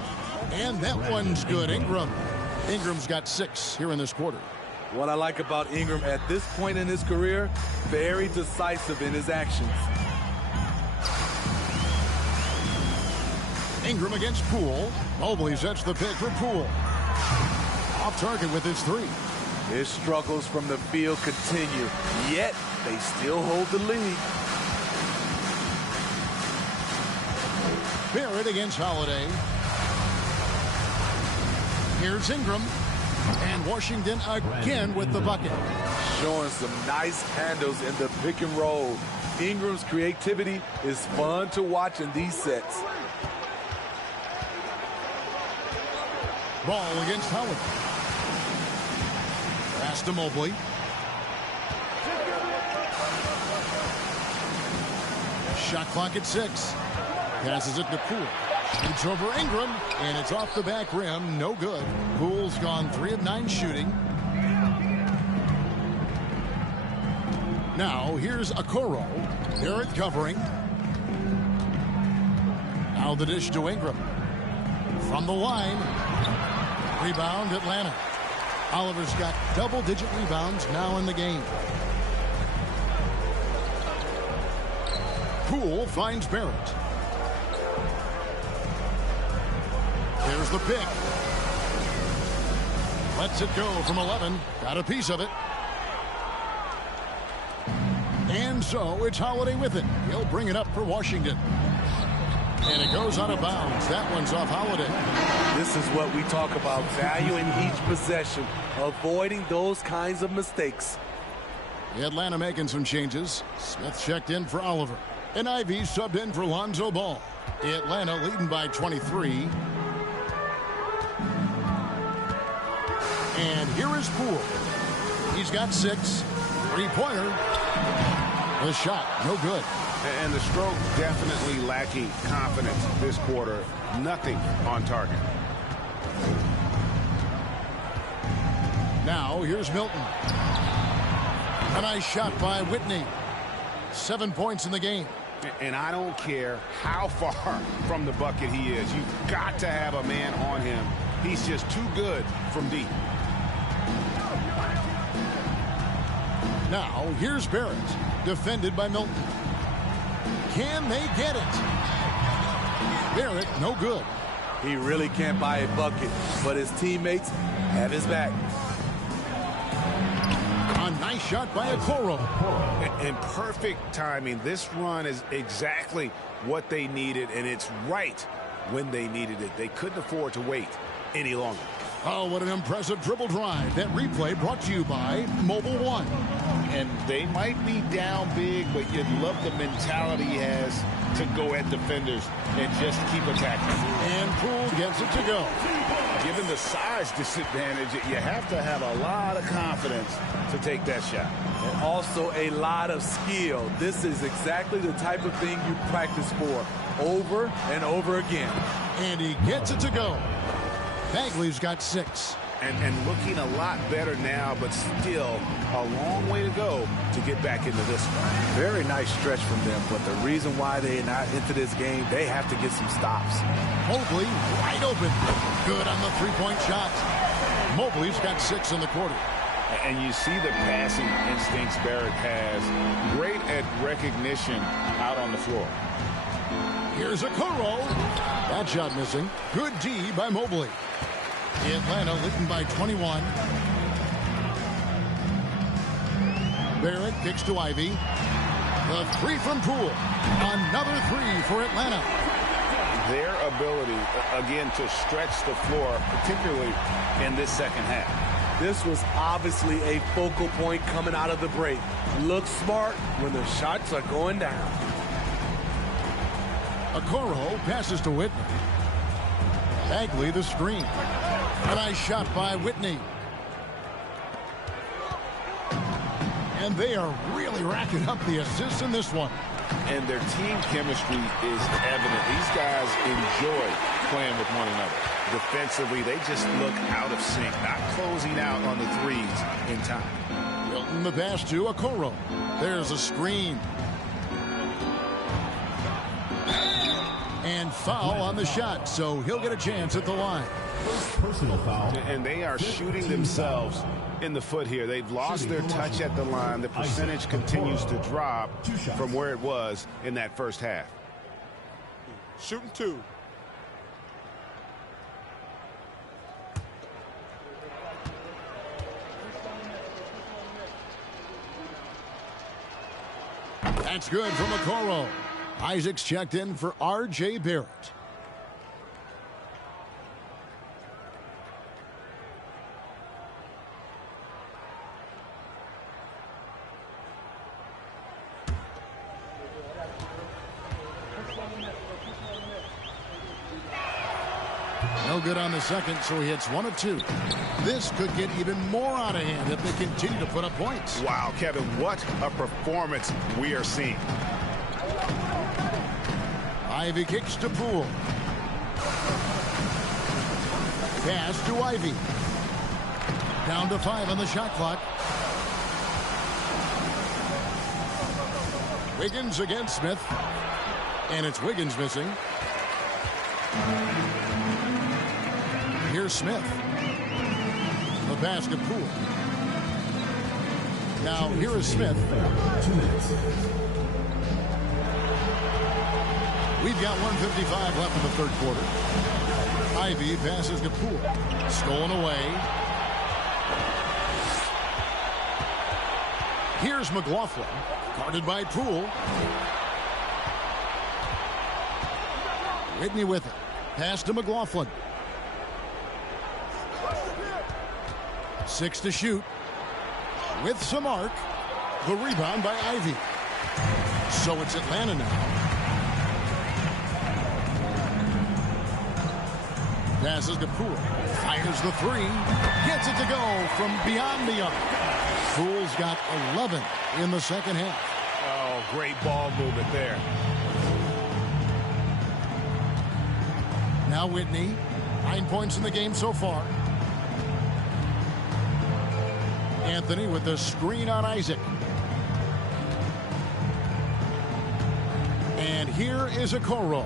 And that one's good. Ingram's got 6 here in this quarter. What I like about Ingram at this point in his career, very decisive in his actions. Ingram against Poole. Mobley sets the pick for Poole. Off target with his 3. His struggles from the field continue, yet they still hold the lead. Barrett against Holiday. Here's Ingram. And Washington again with the bucket. Showing some nice handles in the pick and roll. Ingram's creativity is fun to watch in these sets. Ball against Howard. Pass to Mobley. Shot clock at 6. Passes it to Poole. Shoots over Ingram, and it's off the back rim. No good. Poole's gone 3 of 9 shooting. Now here's Okoro. Barrett covering. Now the dish to Ingram. From the line. Rebound Atlanta. Oliver's got double-digit rebounds now in the game. Poole finds Barrett. There's the pick. Lets it go from 11. Got a piece of it. And so it's Holiday with it. He'll bring it up for Washington. And it goes out of bounds. That one's off Holiday. This is what we talk about, valuing each possession, avoiding those kinds of mistakes. Atlanta making some changes. Smith checked in for Oliver. And Ivy subbed in for Lonzo Ball. Atlanta leading by 23. And here is Poole. He's got 6. 3-pointer. The shot, no good. And the stroke definitely lacking confidence this quarter. Nothing on target. Now here's Milton. A nice shot by Whitney. 7 points in the game. And I don't care how far from the bucket he is. You've got to have a man on him. He's just too good from deep. Now here's Barrett. Defended by Milton. Can they get it? Barrett, no good. He really can't buy a bucket, but his teammates have his back. A nice shot by Okoro. And perfect timing. This run is exactly what they needed, and it's right when they needed it. They couldn't afford to wait any longer. Oh, what an impressive dribble drive. That replay brought to you by Mobile One. And they might be down big, but you'd love the mentality he has to go at defenders and just keep attacking. And Poole gets it to go. Given the size disadvantage, you have to have a lot of confidence to take that shot. And also a lot of skill. This is exactly the type of thing you practice for over and over again. And he gets it to go. Bagley's got 6. And looking a lot better now, but still a long way to go to get back into this one. Very nice stretch from them, but the reason why they're not into this game, they have to get some stops. Mobley wide open. Good on the 3-point shot. Mobley's got 6 in the quarter. And you see the passing instincts Barrett has. Great at recognition out on the floor. Here's Okoro. That shot missing. Good D by Mobley. Atlanta leading by 21. Barrett kicks to Ivy. The three from Poole. Another three for Atlanta. Their ability, again, to stretch the floor, particularly in this second half. This was obviously a focal point coming out of the break. Look smart when the shots are going down. Okoro passes to Whitney. Bagley the screen. A nice shot by Whitney. And they are really racking up the assists in this one. And their team chemistry is evident. These guys enjoy playing with one another. Defensively, they just look out of sync, not closing out on the threes in time. Milton the pass to Okoro. There's a screen. And foul on the shot, so he'll get a chance at the line. First personal foul. And they are shooting themselves in the foot here. They've lost their touch at the line. The percentage continues to drop from where it was in that first half. Shooting two. That's good from Okoro. Isaac's checked in for R.J. Barrett. No good on the second, so he hits 1 of 2. This could get even more out of hand if they continue to put up points. Wow, Kevin, what a performance we are seeing. Ivy kicks to Poole. Pass to Ivy. Down to 5 on the shot clock. Wiggins against Smith. And it's Wiggins missing. Here's Smith. The basket Poole. Now here is Smith. 2 minutes. We've got 1:55 left in the third quarter. Ivy passes to Poole. Stolen away. Here's McLaughlin. Guarded by Poole. Whitney with it. Pass to McLaughlin. 6 to shoot. With some arc. The rebound by Ivy. So it's Atlanta now. Passes to Poole. Fires the 3. Gets it to go from beyond the arc. Poole's got 11 in the second half. Oh, great ball movement there. Now Whitney. 9 points in the game so far. Anthony with the screen on Isaac. And here is Okoro.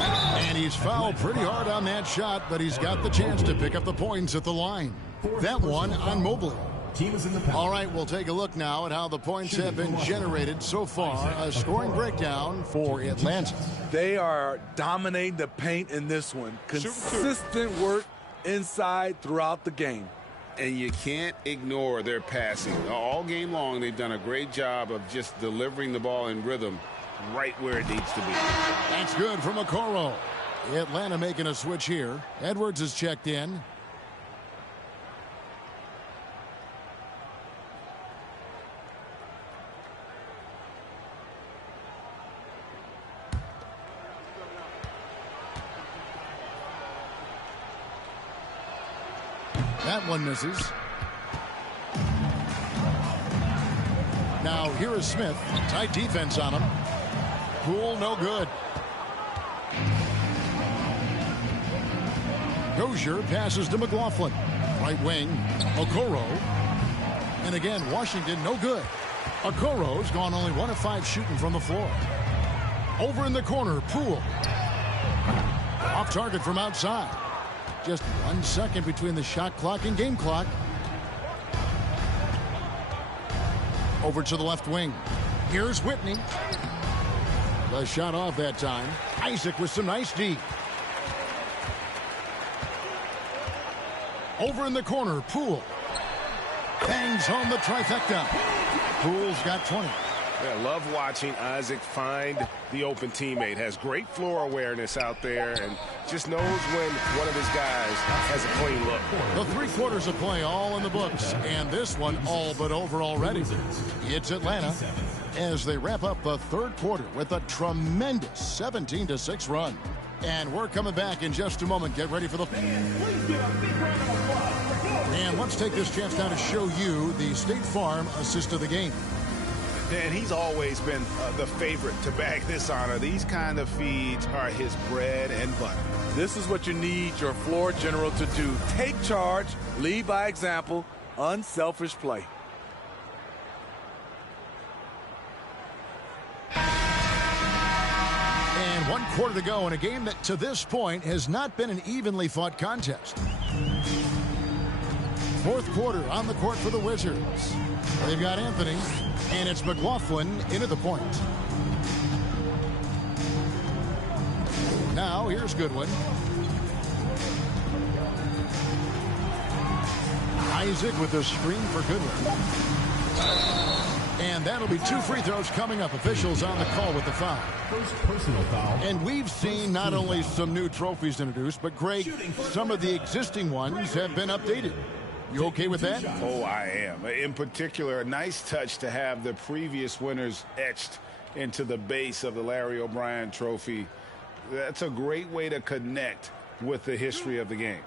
And he's fouled pretty hard on that shot, but he's got the chance to pick up the points at the line. That one on Mobley. Team is in the All right, we'll take a look now at how the points have been generated so far. A scoring breakdown for Atlanta. They are dominating the paint in this one. Consistent work inside throughout the game. And you can't ignore their passing. All game long, they've done a great job of just delivering the ball in rhythm right where it needs to be. That's good from Okoro. Atlanta making a switch here. Edwards is checked in. That one misses. Now here is Smith. Tight defense on him. Poole no good. Dozier passes to McLaughlin. Right wing. Okoro. And again, Washington no good. Okoro's gone only 1 of 5 shooting from the floor. Over in the corner, Poole. Off target from outside. Just 1 second between the shot clock and game clock. Over to the left wing. Here's Whitney. The shot off that time. Isaac with some nice D. Over in the corner, Poole. Bangs home the trifecta. Poole's got 20. Yeah, love watching Isaac find the open teammate. Has great floor awareness out there and just knows when one of his guys has a clean look. The 3 quarters of play all in the books, and this one all but over already. It's Atlanta as they wrap up the 3rd quarter with a tremendous 17-6 run. And we're coming back in just a moment. Get ready for the... And let's take this chance now to show you the State Farm assist of the game. Dan, he's always been the favorite to bag this honor. These kind of feeds are his bread and butter. This is what you need your floor general to do. Take charge, lead by example, unselfish play. And 1 quarter to go in a game that to this point has not been an evenly fought contest. 4th quarter on the court for the Wizards. They've got Anthony, and it's McLaughlin into the point. Now here's Goodwin. Isaac with the screen for Goodwin. And that'll be 2 free throws coming up. Officials on the call with the foul. First personal foul. And we've seen not only some new trophies introduced, but Greg, some of the existing ones have been updated. You okay with that? Oh, I am. In particular, a nice touch to have the previous winners etched into the base of the Larry O'Brien trophy. That's a great way to connect with the history of the game.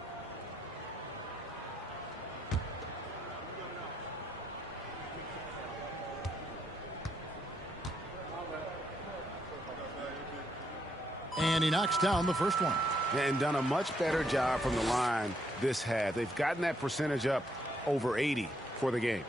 And he knocks down the first one. And done a much better job from the line this half. They've gotten that percentage up over 80 for the game.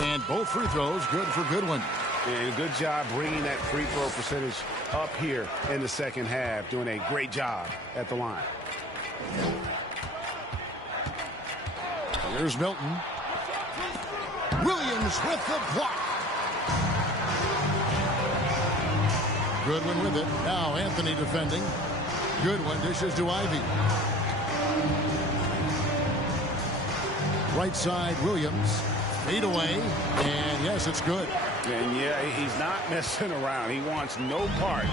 And both free throws good for Goodwin. And good job bringing that free throw percentage up here in the second half. Doing a great job at the line. Here's Milton. Williams with the block. Goodwin with it. Now Anthony defending. Goodwin dishes to Ivy. Right side, Williams. Fade away. And yes, it's good. And yeah, he's not messing around. He wants no part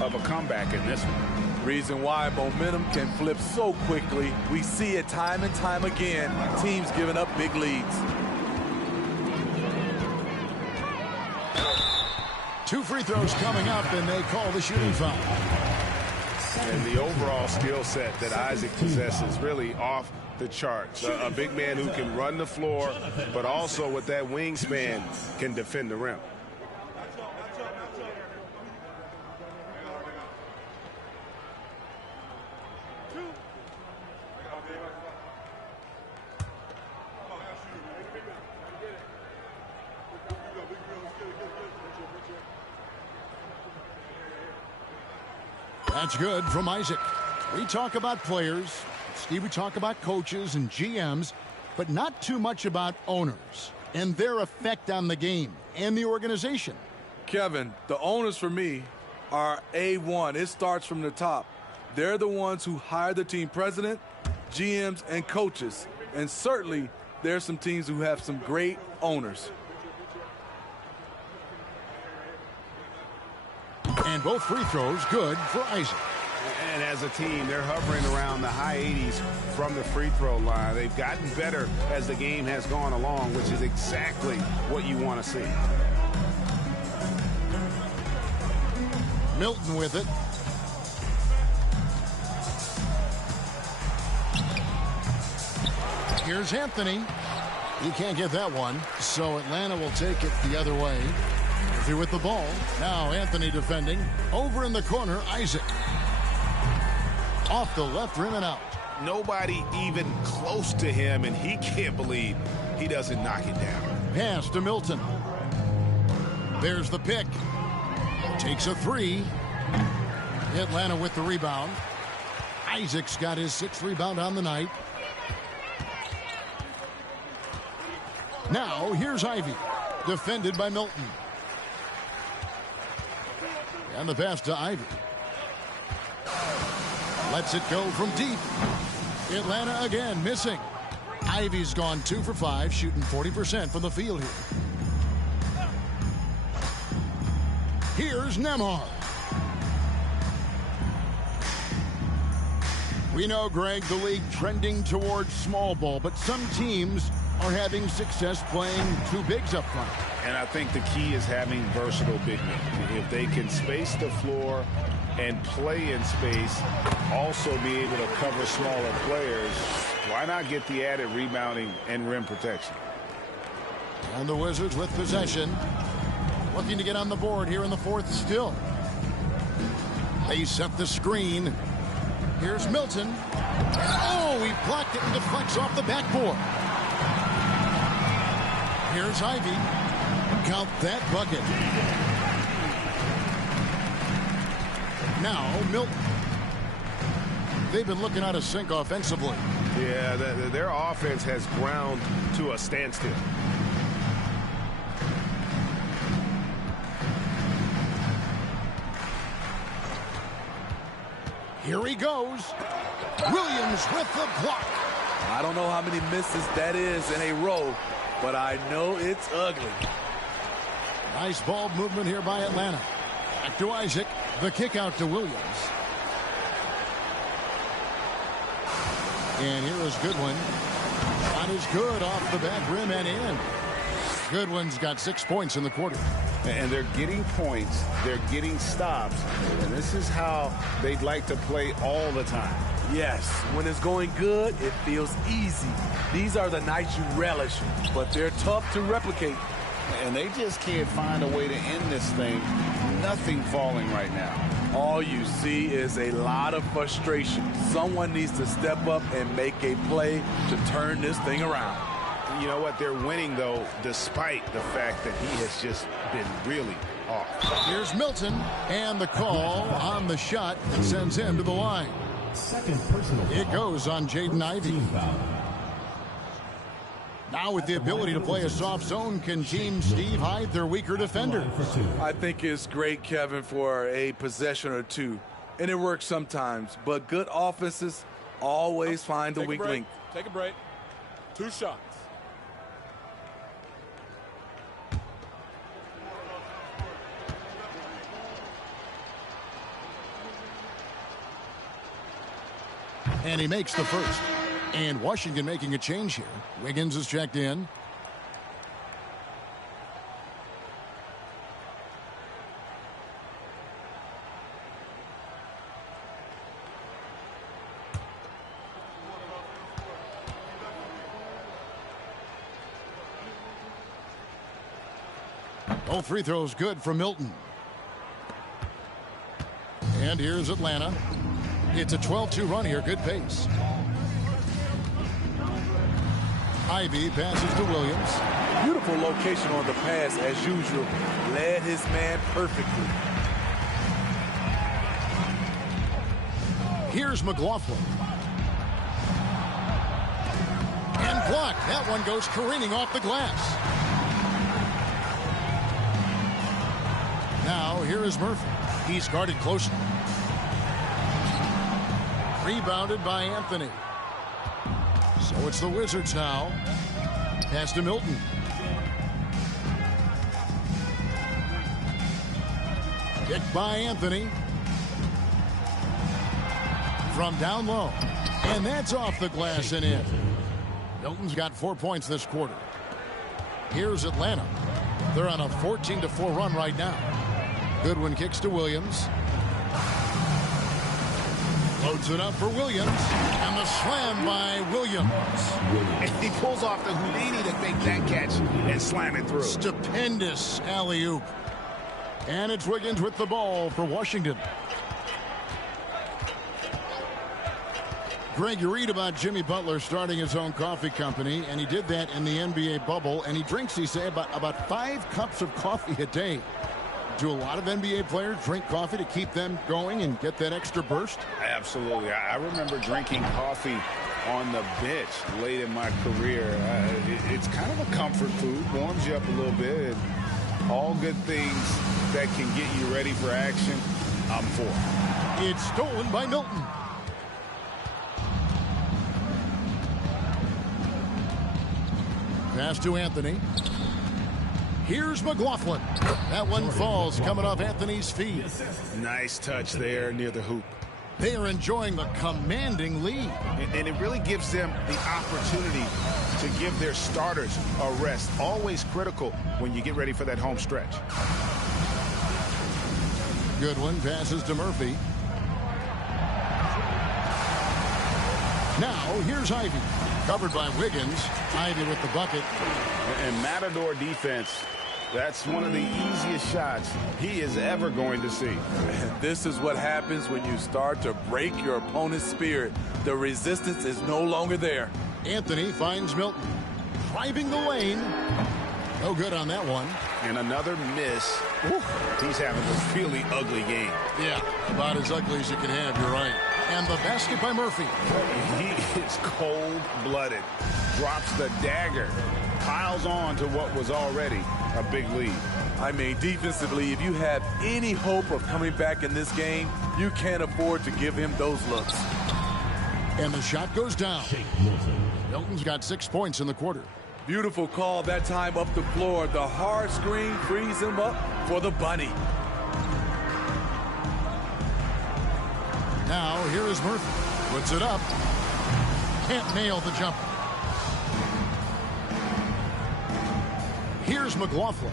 of a comeback in this one. Reason why momentum can flip so quickly. We see it time and time again. Teams giving up big leads. 2 free throws coming up, and they call the shooting foul. And the overall skill set that Isaac possesses really off the charts. A big man who can run the floor, but also with that wingspan can defend the rim. That's good from Isaac. We talk about players, Steve, we talk about coaches and GMs, but not too much about owners and their effect on the game and the organization. Kevin, the owners for me are A1. It starts from the top. They're the ones who hire the team president, GMs, and coaches. And certainly there's some teams who have some great owners. And both free throws good for Isaac. And as a team, they're hovering around the high 80s from the free throw line. They've gotten better as the game has gone along, which is exactly what you want to see. Milton with it. Here's Anthony. He can't get that one, so Atlanta will take it the other way. Murphy with the ball. Now Anthony defending. Over in the corner, Isaac. Off the left rim and out. Nobody even close to him, and he can't believe he doesn't knock it down. Pass to Milton. There's the pick. Takes a three. Atlanta with the rebound. Isaac's got his 6th rebound on the night. Now, here's Ivy, defended by Milton. And the pass to Ivy. Lets it go from deep. Atlanta again missing. Ivy's gone 2 for 5, shooting 40% from the field here. Here's Nembhard. We know, Greg, the league trending towards small ball, but some teams are having success playing 2 bigs up front. And I think the key is having versatile big men. If they can space the floor and play in space, also be able to cover smaller players, why not get the added rebounding and rim protection? And the Wizards with possession. Looking to get on the board here in the 4th still. They set the screen. Here's Milton. Oh, he blocked it and deflects off the backboard. Here's Ivy. Count that bucket. Now, Milton. They've been looking out of sync offensively. Yeah, their offense has ground to a standstill. Here he goes. Williams with the block. I don't know how many misses that is in a row, but I know it's ugly. Nice ball movement here by Atlanta. Back to Isaac. The kick out to Williams. And here is Goodwin. Shot is good off the back rim and in. Goodwin's got 6 points in the quarter. And they're getting points, they're getting stops, and this is how they'd like to play all the time. Yes, when it's going good, it feels easy. These are the nights you relish, but they're tough to replicate. And they just can't find a way to end this thing. Nothing falling right now. All you see is a lot of frustration. Someone needs to step up and make a play to turn this thing around. You know what? They're winning, though, despite the fact that he has just been really off. Here's Milton, and the call on the shot that sends him to the line. Second personal foul. It goes on Jaden Ivey. Team foul. Now with the ability to play a soft zone, can Team Steve hide their weaker defenders? I think it's great, Kevin, for a possession or two. And it works sometimes, but good offenses always find the weak link. Take a break. 2 shots. And he makes the first. And Washington making a change here. Wiggins is checked in. Both free throws good for Milton. And here's Atlanta. It's a 12-2 run here. Good pace. Ivy passes to Williams. Beautiful location on the pass as usual. Led his man perfectly. Here's McLaughlin. And blocked. That one goes careening off the glass. Now here is Murphy. He's guarded closely. Rebounded by Anthony. So it's the Wizards now. Pass to Milton. Kicked by Anthony. From down low. And that's off the glass and in. Milton's got 4 points this quarter. Here's Atlanta. They're on a 14-4 run right now. Goodwin kicks to Williams. Loads it up for Williams. And the slam by Williams. And he pulls off the Houdini to make that catch and slam it through. Stupendous alley-oop. And it's Wiggins with the ball for Washington. Greg, you read about Jimmy Butler starting his own coffee company, and he did that in the NBA bubble, and he drinks, he say, about 5 cups of coffee a day. Do a lot of NBA players drink coffee to keep them going and get that extra burst? Absolutely. I remember drinking coffee on the bench late in my career. It's kind of a comfort food, warms you up a little bit, and all good things that can get you ready for action, I'm for. It's stolen by Milton. Pass to Anthony. Here's McLaughlin. That one falls coming off Anthony's feet. Nice touch there near the hoop. They are enjoying the commanding lead. And it really gives them the opportunity to give their starters a rest. Always critical when you get ready for that home stretch. Goodwin passes to Murphy. Now, here's Ivy. Covered by Wiggins. Ivy with the bucket. And Matador defense, that's one of the easiest shots he is ever going to see. And this is what happens when you start to break your opponent's spirit. The resistance is no longer there. Anthony finds Milton. Driving the lane. No good on that one. And another miss. Ooh, he's having a really ugly game. Yeah, about as ugly as you can have, you're right. And the basket by Murphy. He is cold-blooded. Drops the dagger. Piles on to what was already a big lead. I mean, defensively, if you have any hope of coming back in this game, you can't afford to give him those looks. And the shot goes down. Milton's got 6 points in the quarter. Beautiful call that time up the floor. The hard screen frees him up for the bunny. Now, here is Murphy. Puts it up. Can't nail the jumper. Here's McLaughlin.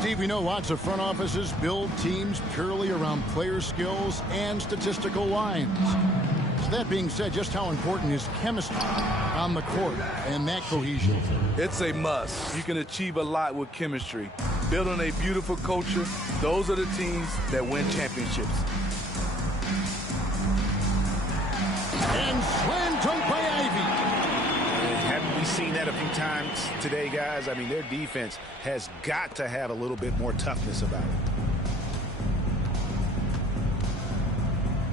Steve, we know lots of front offices build teams purely around player skills and statistical lines. So that being said, just how important is chemistry on the court and that cohesion? It's a must. You can achieve a lot with chemistry. Building a beautiful culture, those are the teams that win championships. And slam dunk by Ivy. Haven't we seen that a few times today, guys? I mean, their defense has got to have a little bit more toughness about it.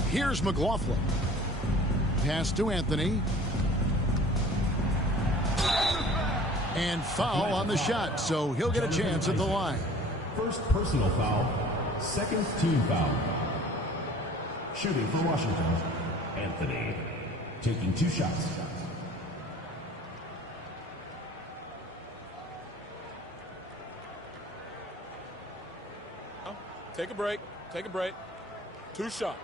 Here's McLaughlin. Pass to Anthony. And foul on the shot, so he'll get a chance at the line. First personal foul, second team foul. Shooting for Washington, Anthony. Taking 2 shots. Take a break. Take a break. 2 shots.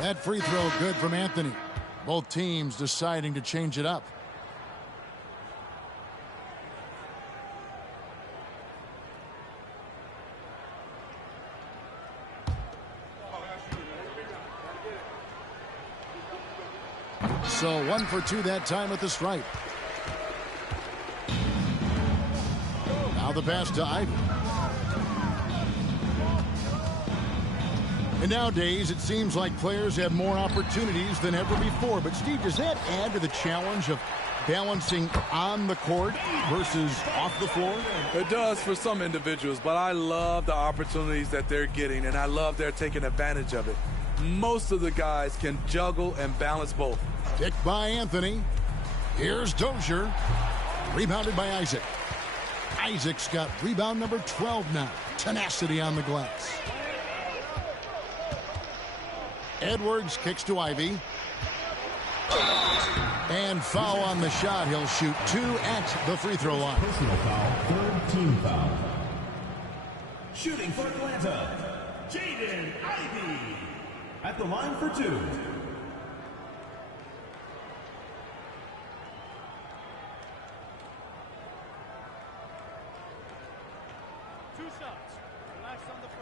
That free throw good from Anthony. Both teams deciding to change it up. So 1 for 2 that time at the stripe. Now the pass to Ivy. And nowadays, it seems like players have more opportunities than ever before. But, Steve, does that add to the challenge of balancing on the court versus off the floor? It does for some individuals, but I love the opportunities that they're getting, and I love they're taking advantage of it. Most of the guys can juggle and balance both. Picked by Anthony. Here's Dozier. Rebounded by Isaac. Isaac's got rebound number 12 now. Tenacity on the glass. Edwards kicks to Ivy. And foul on the shot. He'll shoot 2 at the free throw line. Personal foul, third team foul. Shooting for Atlanta, Jaden Ivey. At the line for 2. 2 shots. Relax on the first.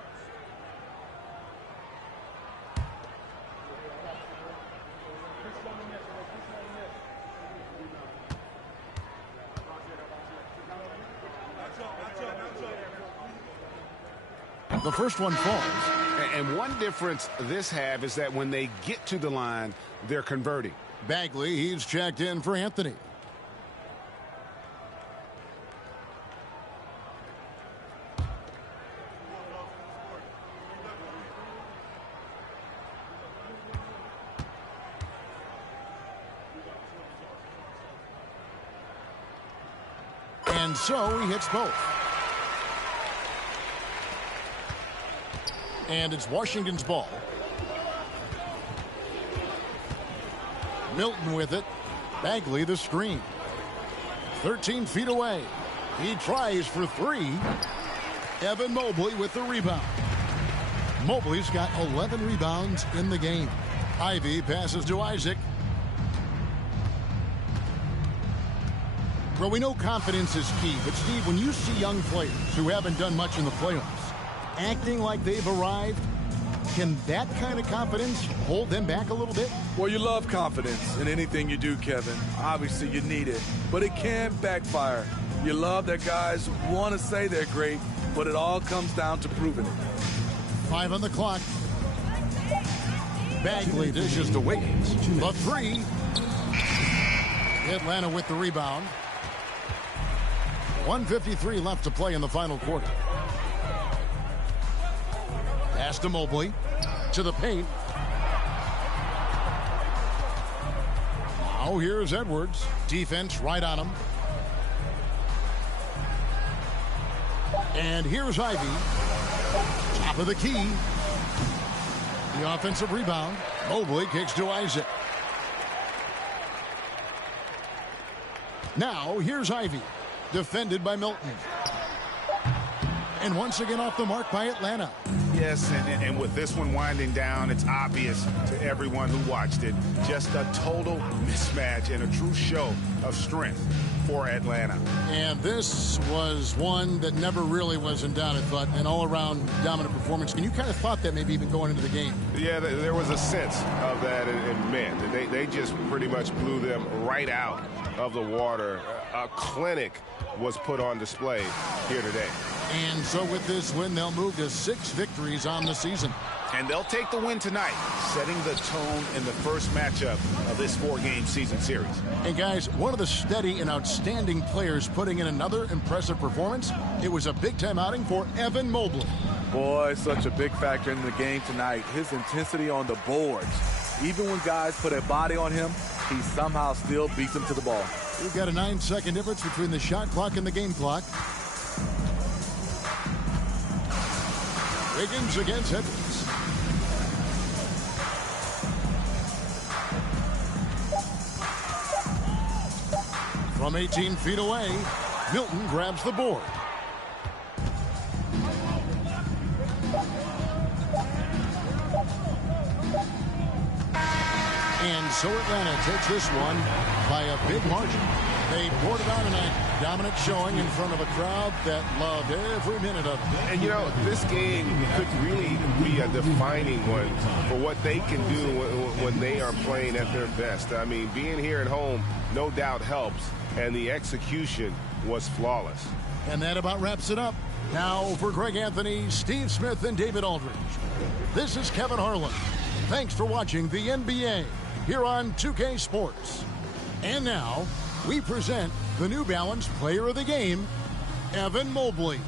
The first one falls. And one difference this have is that when they get to the line, they're converting. Bagley, he's checked in for Anthony. And so he hits both. And it's Washington's ball. Milton with it. Bagley the screen. 13 feet away. He tries for three. Evan Mobley with the rebound. Mobley's got 11 rebounds in the game. Ivy passes to Isaac. Well, we know confidence is key, but Steve, when you see young players who haven't done much in the playoffs acting like they've arrived, can that kind of confidence hold them back a little bit? Well, you love confidence in anything you do, Kevin. Obviously, you need it, but it can backfire. You love that guys want to say they're great, but it all comes down to proving it. 5 on the clock. Bagley dishes to Wiggins. The three. Atlanta with the rebound. 1:53 left to play in the final quarter. Pass to Mobley. To the paint. Now here's Edwards. Defense right on him. And here's Ivy. Top of the key. The offensive rebound. Mobley kicks to Isaac. Now here's Ivy. Defended by Milton. And once again off the mark by Atlanta. Yes, and with this one winding down, it's obvious to everyone who watched it. Just a total mismatch and a true show of strength for Atlanta. And this was one that never really was in doubt, I thought, an all-around dominant performance. And you kind of thought that maybe even going into the game. Yeah, there was a sense of that in men. They just pretty much blew them right out of the water. A clinic was put on display here today. And so with this win, they'll move to 6 victories on the season. And they'll take the win tonight, setting the tone in the first matchup of this 4-game season series. And guys, one of the steady and outstanding players putting in another impressive performance. It was a big-time outing for Evan Mobley. Boy, such a big factor in the game tonight. His intensity on the boards. Even when guys put a body on him, he somehow still beats them to the ball. We've got a 9-second difference between the shot clock and the game clock. Wiggins against Edwards. From 18 feet away, Milton grabs the board. And so Atlanta takes this one by a big margin. They poured it on tonight. Dominant showing in front of a crowd that loved every minute of it. And, you know, this game could really be a defining one for what they can do when they are playing at their best. I mean, being here at home no doubt helps, and the execution was flawless. And that about wraps it up. Now for Greg Anthony, Steve Smith, and David Aldridge. This is Kevin Harlan. Thanks for watching the NBA here on 2K Sports. And now, we present the New Balance Player of the Game, Evan Mobley.